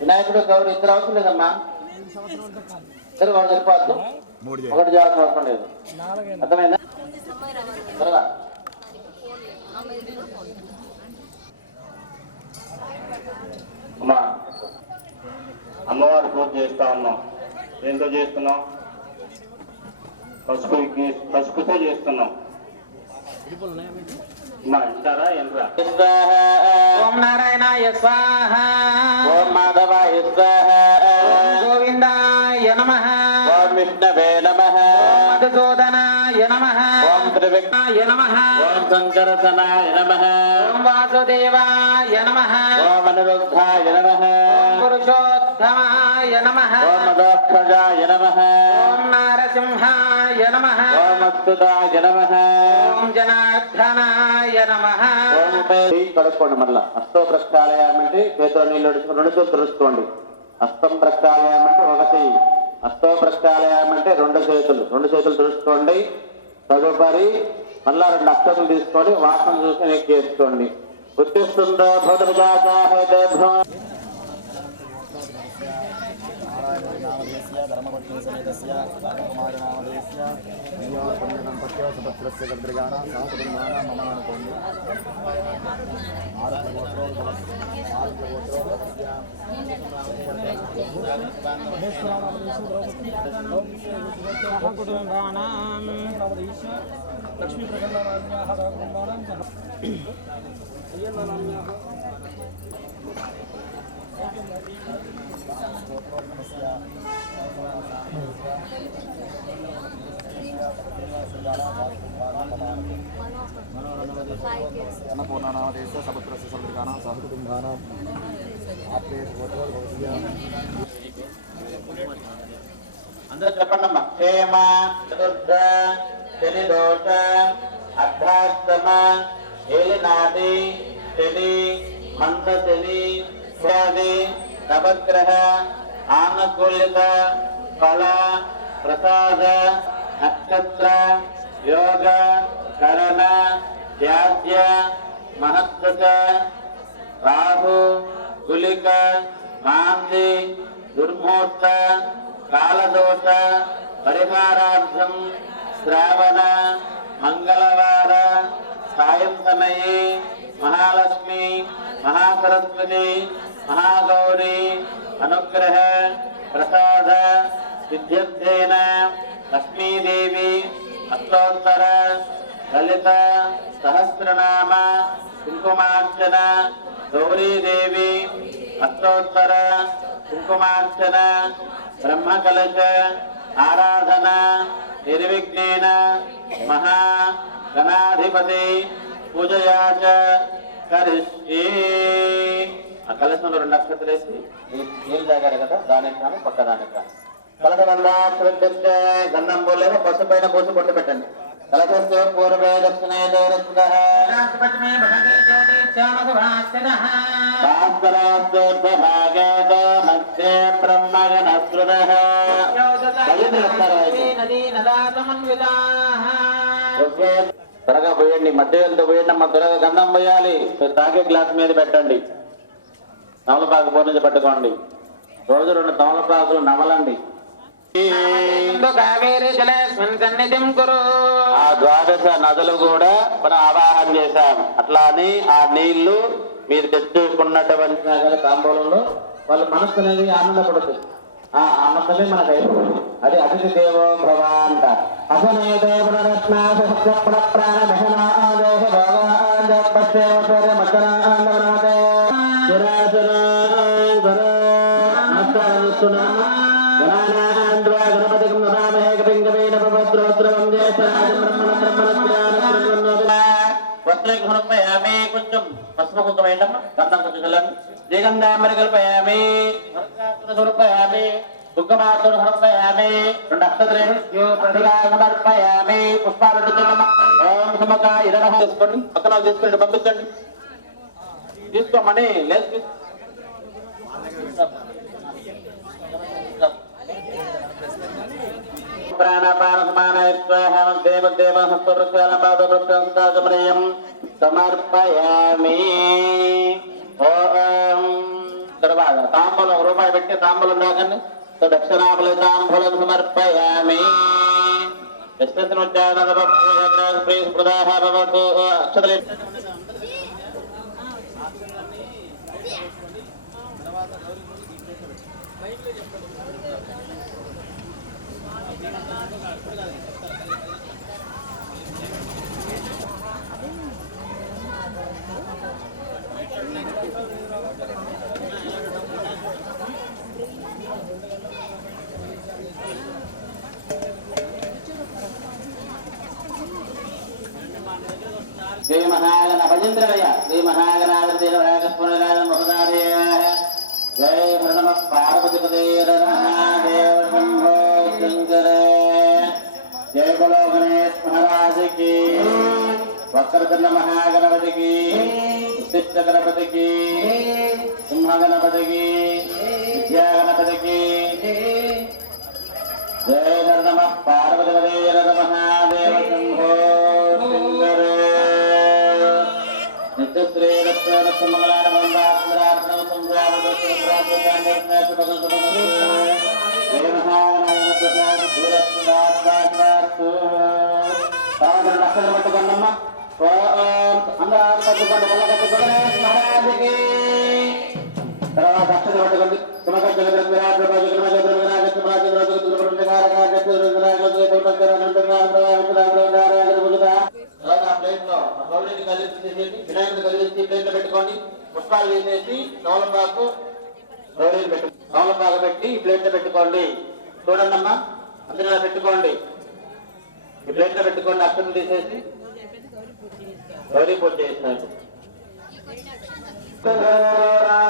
వినాయకుడు గౌరవ ఇద్దరు అవసరం లేదమ్మా. ఇద్దరు వాళ్ళు సరిపోద్దు. ఒకటి చేయాల్సిన అవసరం లేదు. అర్థమైందా? త్వరగా అమ్మా అమ్మవారి పూజ చేస్తా ఉన్నాం. ఏంతో చేస్తున్నాం? పసుపుతో చేస్తున్నాం. అంటారా ఎంట్రా? ఓం నారాయణాయ స్వాహ. ఓం మాధవాయ స్వాహ. ఓం గోవిందాయ నమః. ఓం విష్ణవే నమః. ఓం మధుసూదనాయ నమః. ఓం త్రివిఘ్నాయ నమః. ఓం శంకరతనాయ నమః. ఓం వాసుదేవాయ నమః. ఓం అనిరుద్ధాయ నమః. ఓం పురుషోత్తమాయ నమః. ఓం మదోక్షజాయ నమః. ఓం నారసింహాయ నమః. ఓం అచ్యుతాయ నమః. ఓం జనార్దనాయ నమః. ఓం పేరు కడుక్కోండి. మళ్ళా హస్తో ప్రక్షాళయామి అంటే చేతిలో నీళ్ళు రెండు చేతులు తుడుచుకోండి. హస్తం ప్రక్షాళయామి అంటే ఒకటి, హస్తో ప్రక్షాళయామి అంటే రెండు చేతులు తుడుచుకోండి. తదుపరి మళ్ళా 2 అక్షతలు తీసుకొని వాసన చూసి నెక్కి చేసుకోండి. ఉత్తిస్తుందో భూతవిజాచాహేతే భ్రమ లక్ష్మీ ప్రసన్నానామ్యాః కుటుంబానాం అన్నపూర్ణానామదేశ సముద్రస్య సముద్రగానాం సహకుటుంబానాం ఆప్తే అందరూ చెప్పండమ్మా. క్షేమ చతుర్థ శని దోష అర్ధాష్టమ ఏలినాటి శని మంద శని వ్యాధి నవగ్రహ ఆనుకూల్యత ఫల ప్రసాద నక్షత్ర యోగ కరణ త్యాజ్య మహత్వత రాహు గులిక మాంది దుర్మూర్త కాలదోష పరిహారార్థం శ్రావణ మంగళవార సాయం సమయే మహాలక్ష్మి మహాసరస్వతి మహాగౌరీ అనుగ్రహ ప్రసాద సిద్ధ్యర్థేన లక్ష్మీదేవి అష్టోత్తర లలిత సహస్రనామ కుంకుమార్చన గౌరీదేవి అష్టోత్తర కుంకుమార్చన బ్రహ్మకలశ ఆరాధన నిర్విఘ్నేన మహా గణాధిపతి పూజయాచ కరిష్యే. ఆ కలశంలో 2 అక్షతలు వేసి నీళ్ళు తాగారు కదా, దానికి కానీ పక్క దానికి కానీ కలశ వల్ల గంధం పోలేమో పసుపు పైన పోసి బొట్టు పెట్టండి. కలశస్య పూర్వే దక్షిణే మధ్యే బ్రహ్మగణస్కృతః నదీ నదా సమన్వితాః ఓకే త్వరగా పోయండి, మధ్య వెళ్తూ పోయండి అమ్మ, త్వరగా గంధం పోయాలి. మీరు తాగే గ్లాస్ మీద పెట్టండి, తమలపాకు పోనీ పట్టుకోండి. రోజు 2 తమలపాకులు నమలండి. ఆ ద్వాదశ నదులు కూడా మనం ఆవాహన చేశాం. అట్లా అని ఆ నీళ్లు మీరు తెచ్చుకున్నటువంటి తాంబూలంలో వాళ్ళ మనస్సు అనేది ఆనందపడుతుంది. ఆ ఆనందమే మనకు అయిపోతుంది. అది అతిథి దేవో భవ అంట. కొంచెం పసుపు కుంకుమ వేయటమ్మా, గంధం కొంచెం చల్లండి. శ్రీగంధాంబరి కల్పయామి, సమర్పయామి, దుర్గమాతను సమర్పయామి, 2 అక్షతలేని సమర్పయామి, పుష్పాలు ఓం సమక ఇరణ తీసుకోండి, పక్కన తీసుకోండి, పంపించండి, తీసుకోమని లేదు. సమర్పయామి. తర్వాత తాంబూలం రూపాయి పెట్టి తాంబూలం దాకండి. దక్షిణాబలి తాంబూలం సమర్పయామి. అక్షతలే శ్రీ మహాగణ భజేంద్రయ శ్రీ మహాగణాధ జయ నమ పార్వతి మహాదేవ శంభో శంకర. జయ బలో గణేష్ మహారాజకి, వక్రతున్న మహాగణపతికి, ఉత్తిష్ట గణపతికి, సింహ గణపతికి, విద్యా గణపతికి. జయ నమ పార్వతి మహాదేవ శంభో శంకర. నిత్యశ్రీ పట్టుకోండమ్మా, అందరూ పట్టుకోండి, మహారాజుకి. తర్వాత అక్షత పట్టుకోండి. వినాయకుడు కలిసి ప్లేట్లో పెట్టుకోండి. పుష్పాలు వేసేసి తమలపాకు పెట్టి ఈ ప్లేట్లో పెట్టుకోండి. చూడండి అమ్మా, అందరూ పెట్టుకోండి, ఈ ప్లేట్లో పెట్టుకోండి. అక్షరం తీసేసి గౌరీ పూజ చేసినారు.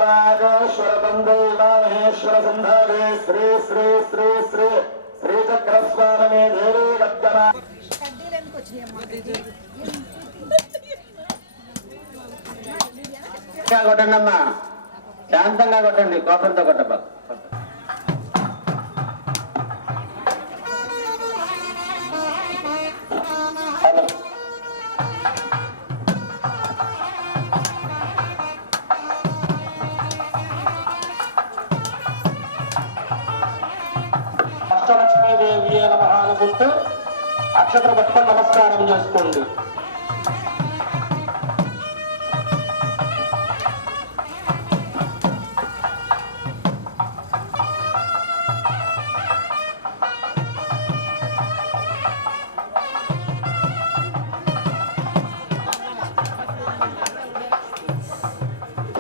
రాజేశ్వర మహేశ్వర సంధారే శ్రీ శ్రీ శ్రీ శ్రీ శ్రీ చక్రస్వామి దేవీ గద్దన. కొట్టండి అమ్మా, శాంతంగా కొట్టండి, కోపంతో కొట్టబా. అష్టలక్ష్మీదేవి నమః అనుకుంటూ అక్షతలు పట్టుకొని నమస్కారం చేసుకోండి.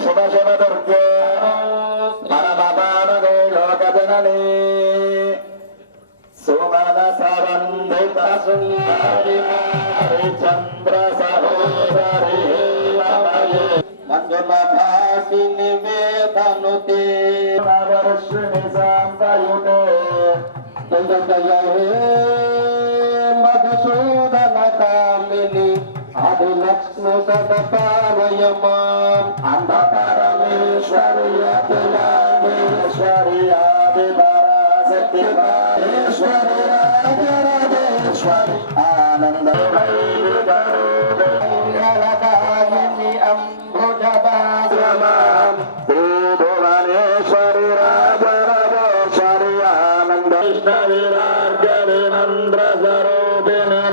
శుభశుభదుర్గే పరమపావనే లోకజననీ సుమన సవందిత సుందరి చంద్ర సహోదరి మంజుల భాసిని వేదనుతే వర్షిణి సాంబయుతే మధుసూదన కామిని ఆది లక్ష్మి సదపావయమాం అంధపరమేశ్వరి అఖిలాండేశ్వరి ఆది పరాశక్తి మహేశ్వరి రాజరాజేశ్వరి ఆనందమయ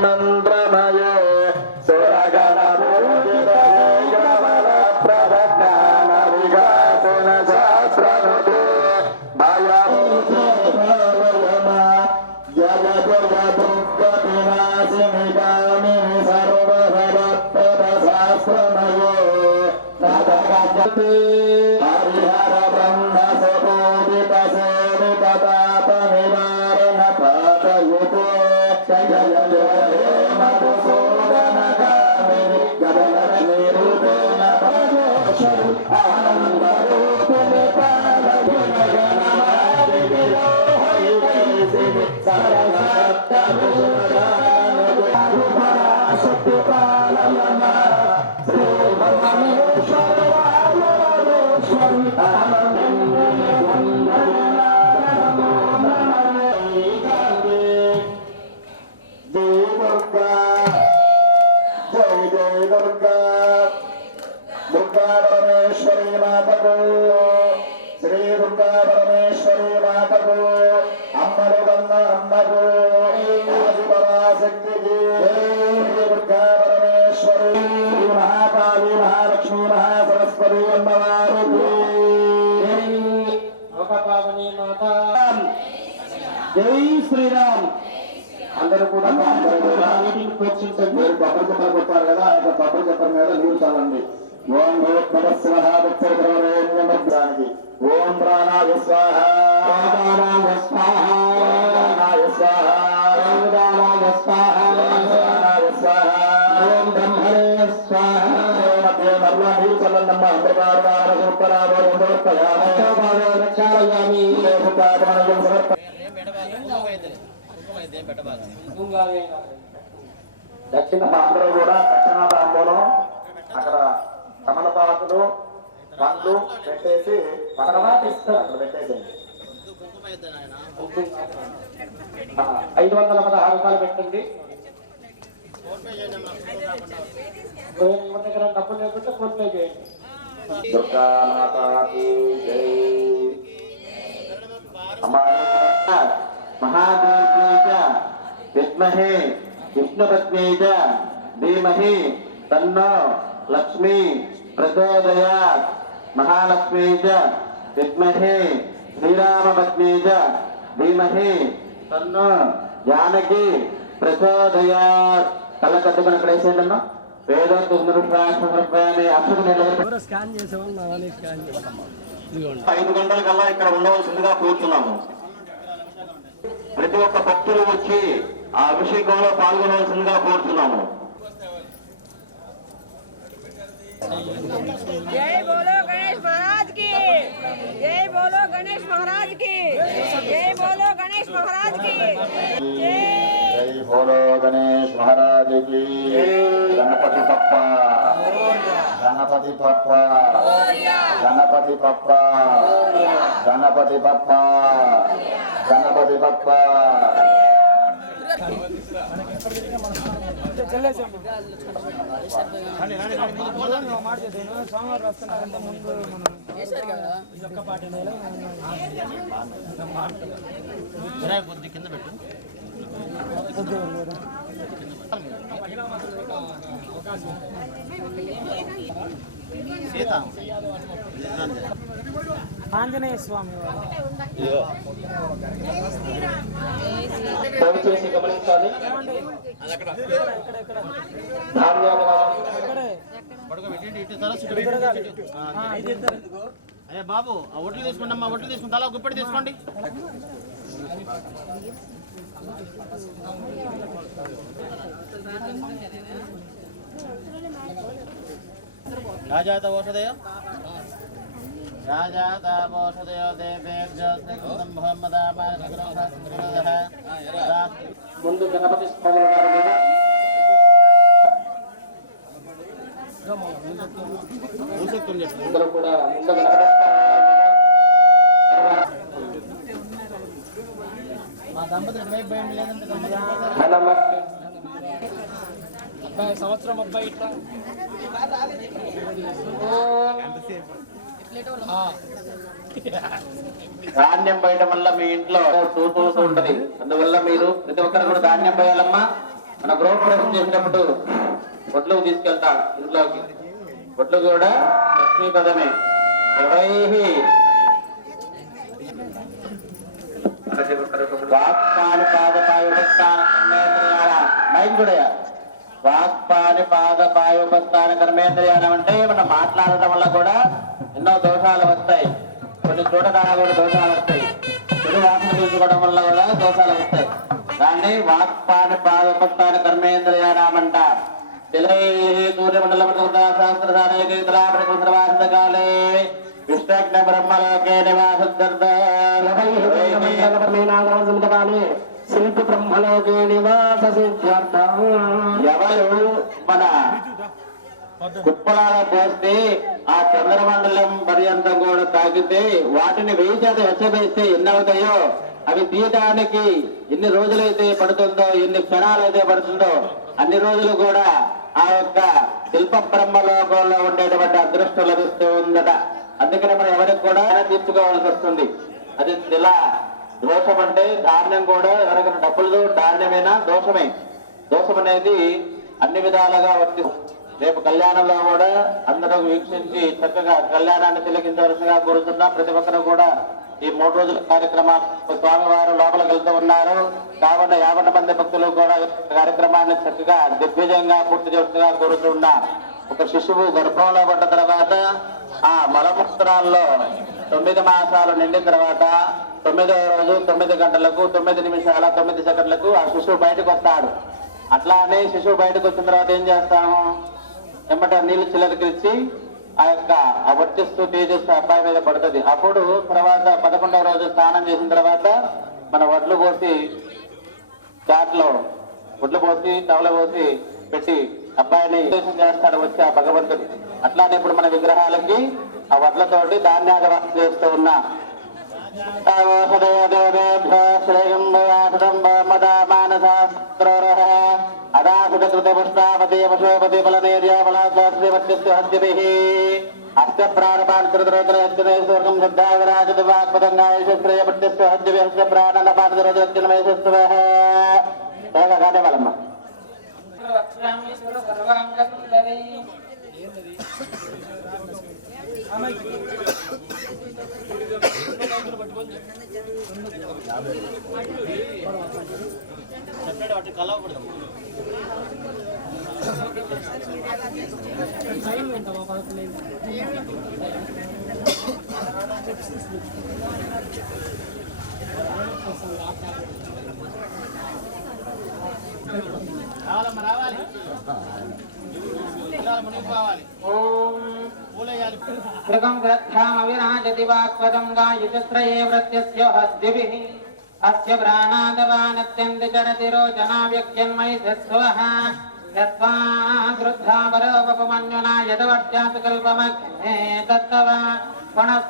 మంత్రమయే సురగణ పూజిత గమన ప్రజ్ఞాన వికాసన శాస్త్రనుతే జయ జయ దుఃఖ వినాశిని కామిని సర్వభవత్పద శాస్త్రమయే హరిహర బ్రహ్మ సపోదిత సేవిత తాప నివారణ పాతయుతే జయ జయ మధుసూదన కామిని గదలక్ష్మీ రూపేణ పరమేశ్వరి ఆనంద రూపిణి పాలగుణ గణమాదిగిలో హరివేసిని సరసప్తముషరానుగుణ పాలయమ శ్రీ పరమేశ్వర దుర్గా పరమేశ్వరి మాతకు శ్రీ దుర్గా పరమేశ్వరి మాతకు అమ్మలు కన్న అమ్మకు ఆదిపరాశక్తికి దుర్గా పరమేశ్వరి శ్రీ మహాకాళి మహాలక్ష్మి మహాసరస్వతి అమ్మవారికి జై శ్రీరామ్. అందరూ కూడా మీరు కొబ్బరి చెప్పలు కొట్టారు కదా, ఇంకా కొబ్బరి చెప్పల మీద నీరు చాలండి. ఓం భూత్మరస్వహానికి ఓం ప్రాణాయ స్వాహ ప్రాణాయ స్వాహ ప్రాణాయ స్వాహ ప్రాణాయ స్వాహ ఓం బ్రహ్మణే స్వాహ. మధ్య మరలా నీరు చల్లండమ్మ. దక్షిణ బాంబులో కూడా దక్షిణ బాంబులో అక్కడ తమలపాకులు పండ్లు పెట్టేసి అక్కడ పెట్టేసింది. 516 రూపాయలు పెట్టండి. దగ్గర డబ్బులు లేకుంటే ఫోన్ పే చేయండి. దుర్గామాతాకి జై. మహాదేవ్యై చ విద్మహే విష్ణుపత్న్యై చ ధీమహి తన్నో లక్ష్మీ ప్రచోదయాత్. మహాలక్ష్మీ చ విద్మహే శ్రీరామపత్న్యై చ ధీమహి తన్నో జానకి ప్రచోదయాత్. కళ్ళ కట్టుకుని అక్కడ వేసేయండమ్మా. వేదోక్త స్కాన్ చేసేవాళ్ళు 5 గంటల కల్లా ఇక్కడ ఉండవలసిందిగా కూర్చున్నాము. ప్రతి ఒక్క భక్తులు వచ్చి ఆ అభిషేకంలో పాల్గొనవలసిందిగా కోరుతున్నాము. जय बोलो गणेश महाराज की, जय बोलो गणेश महाराज की, जय बोलो गणेश महाराज की, जय बोलो गणेश महाराज की. गणपति पप्पा गणपति पप्पा गणपति पप्पा गणपति पप्पा गणपति पप्पा. సోమవారం వస్తున్నారంటే ముందు మనం ఒక్క పాట కొద్ది కింద పెట్టు. ఆంజనేయ స్వామి చేసి గమనించాలి. అయ్యా బాబు ఆ ఒట్లు తీసుకోండి అమ్మా. ఒట్లు తీసుకుని తలా గుప్పెడి తీసుకోండి. రాజాత ఓషధయ రాజాత ఓషధయ ముందు గణపతి స్వామి వారి మీద అందరూ కూడా ముందు గణపతి మా దంపతులు వైపు భయం లేదంటే అబ్బాయి సంవత్సరం అబ్బాయి ఇట్లా ధాన్యం బయట వల్ల మీ ఇంట్లో తూతూ ఉంటది. అందువల్ల మీరు ప్రతి ఒక్కరు కూడా ధాన్యం పోయాలమ్మా. మన గృహప్రవేశం చేసినప్పుడు ఒడ్లు తీసుకెళ్తాడు ఇంట్లోకి. ఒడ్లు కూడా లక్ష్మీపదమే. వాక్పాని పాదపాయోపస్థాన కర్మేంద్రియానం అంటే మనం మాట్లాడటం వల్ల కూడా ఎన్నో దోషాలు వస్తాయి. కొన్ని చూడటాల కూడా దోషాలు వస్తాయి. చెడు వాసన తీసుకోవడం వల్ల కూడా దోషాలు వస్తాయి. దాన్ని వాక్పాని పాదోపస్థాన కర్మేంద్రియానం అంటారు. సూర్యమండలకాలే విష్ణు బ్రహ్మలోకే నివాసకాలే శిల్పి బ్రహ్మలోకే నివాస సిద్ధ్యర్థం. ఎవరు మన కుప్పలాగా పోస్తే ఆ చంద్రమండలం పర్యంతం కూడా తాగితే వాటిని 1000 చేత వెచ్చబేస్తే ఎన్ని అవుతాయో అవి తీయటానికి ఎన్ని రోజులైతే పడుతుందో, ఎన్ని క్షణాలైతే పడుతుందో అన్ని రోజులు కూడా ఆ యొక్క శిల్ప బ్రహ్మలోకంలో ఉండేటువంటి అదృష్టం లభిస్తూ ఉందట. అందుకని మనం ఎవరికి కూడా తీర్చుకోవాల్సి వస్తుంది. అది ఇలా దోషం అంటే ధాన్యం కూడా ఎవరికైనా డబ్బులు ధాన్యమైనా దోషమే. దోషం అనేది అన్ని విధాలుగా వర్తిస్తుంది. రేపు కళ్యాణంలో కూడా అందరూ వీక్షించి చక్కగా కళ్యాణాన్ని తిలకించవలసిగా కోరుతున్నా. ప్రతి ఒక్కరు కూడా ఈ 3 రోజుల కార్యక్రమాలు స్వామివారు లోపలికి వెళ్తూ ఉన్నారు. కాబట్టి 50 మంది భక్తులు కూడా కార్యక్రమాన్ని చక్కగా దిగ్విజయంగా పూర్తి చేస్తుగా కోరుతున్నా. ఒక శిశువు గర్భంలో పడ్డ తర్వాత ఆ మలమూత్రాల్లో 9 మాసాలు నిండిన తర్వాత 9వ రోజు 9 గంటలకు 9 నిమిషాల 9 సెకండ్లకు ఆ శిశువు బయటకు వస్తాడు. అట్లా అని శిశువు బయటకు వచ్చిన తర్వాత ఏం చేస్తాము, ఎమ్మట నీళ్లు చిల్లరికిచ్చి ఆ వర్తిస్తూ తేజస్సు అబ్బాయి మీద పడుతుంది. అప్పుడు తర్వాత 11వ రోజు స్నానం చేసిన తర్వాత మన వడ్లు పోసి చాట్లో వడ్లు పోసి టవల పోసి పెట్టి అబ్బాయిని చేస్తాడు వచ్చి ఆ భగవంతుడు. అట్లానే ఇప్పుడు మన విగ్రహాలకి ఆ వడ్లతోటి ధాన్యాగం చేస్తూ ఉన్నా. వాళ్ళమ్మ మృగం గ్రద్ధామ విరాజతి వాక్పదం గాయుచత్రయే వ్రత్యస్య హద్దిభిః అస్య ప్రాణాదవానత్యంతి చరతి రోచనా వ్యక్యన్మయి సత్స్వః యత్వా క్రుద్ధా వరోపమన్యునా యదవర్త్యాత్ కల్పమగ్నే తత్తవ పునః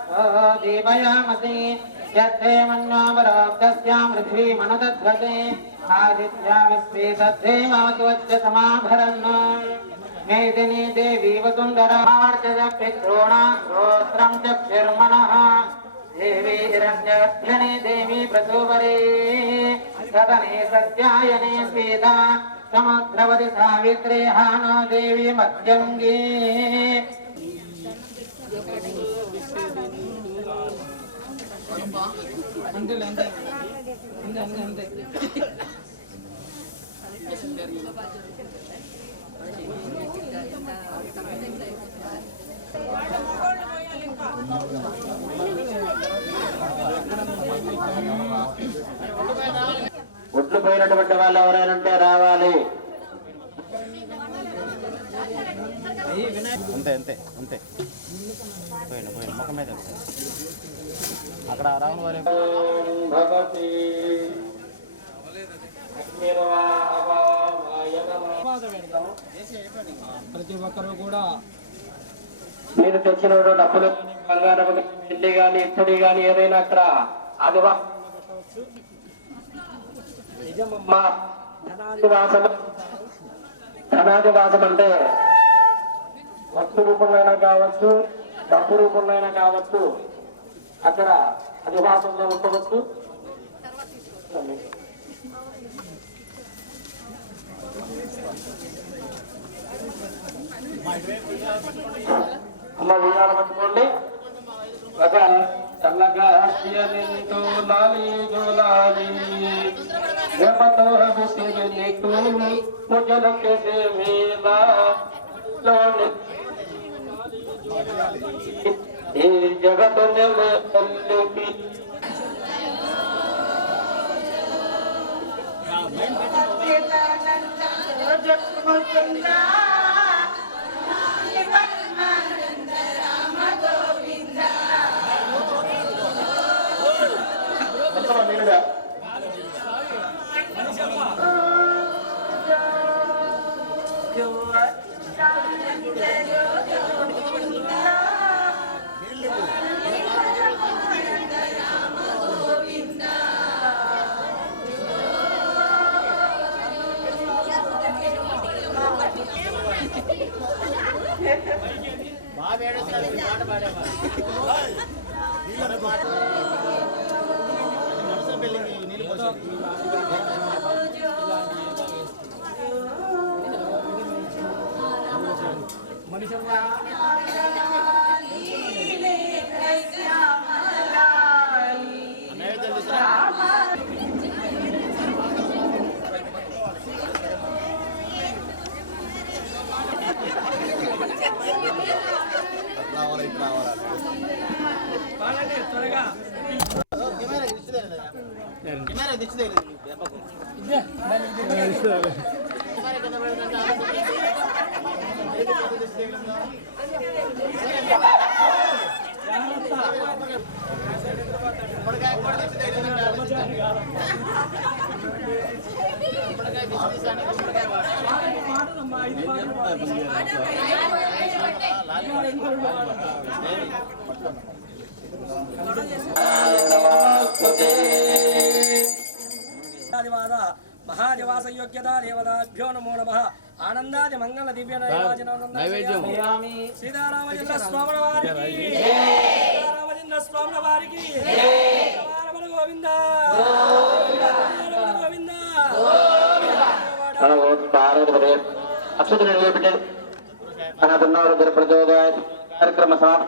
దీపయామసి యత్తే మన్యోవరోక్తస్యాం పృథ్వీమనుదధ్వతే ఆదిత్యా విశ్వే తద్ధేమవతు వజ్రసమాభరన్ మేదినీ దేవీ వసుంధరార్చజ పితॄణాం శ్రోత్రం చక్షుర్మనః దేవీ హిరణ్యగర్భిణీ దేవీ ప్రసూవరీ సదనే సత్యాయనే సీతా సముద్రవతి సావిత్రీ హానో దేవీ మధ్యంగీ. ఒట్లు పోయినటువంటి వాళ్ళు ఎవరైనా ఉంటే రావాలి. అంతే అంతే అంతే పోయిన పోయిన ముఖం మీద అక్కడ రావణ వారి ప్రతి ఒక్కరు కూడా మీరు తెచ్చిన డబ్బులు బంగారం వెండి కానీ ఇత్తడి కానీ ఏదైనా అక్కడ నిజమమ్మా. ధనాదివాసం అంటే వస్తు రూపంలో అయినా కావచ్చు, డబ్బు రూపంలో అయినా కావచ్చు, అక్కడ అధివాసంలో ఉండవచ్చు. అమ్మ ఉయ్యాల పట్టుకోండి. చల్లగా జోలాలి జోలాలి ముజలకే మేలా ఈ జగత్ తల్లికి మహాదివాస యోగ్యత దేవతాభ్యో నమో నమః. ఆనందాది మంగళ దివ్య నైవేద్యం సీతారామచంద్ర స్వాముల వారికి సీతారామచంద్ర స్వాముల వారికి గోవింద గోవింద. అక్షతులు నిలబెట్టారు కార్యక్రమ సమాప్తం.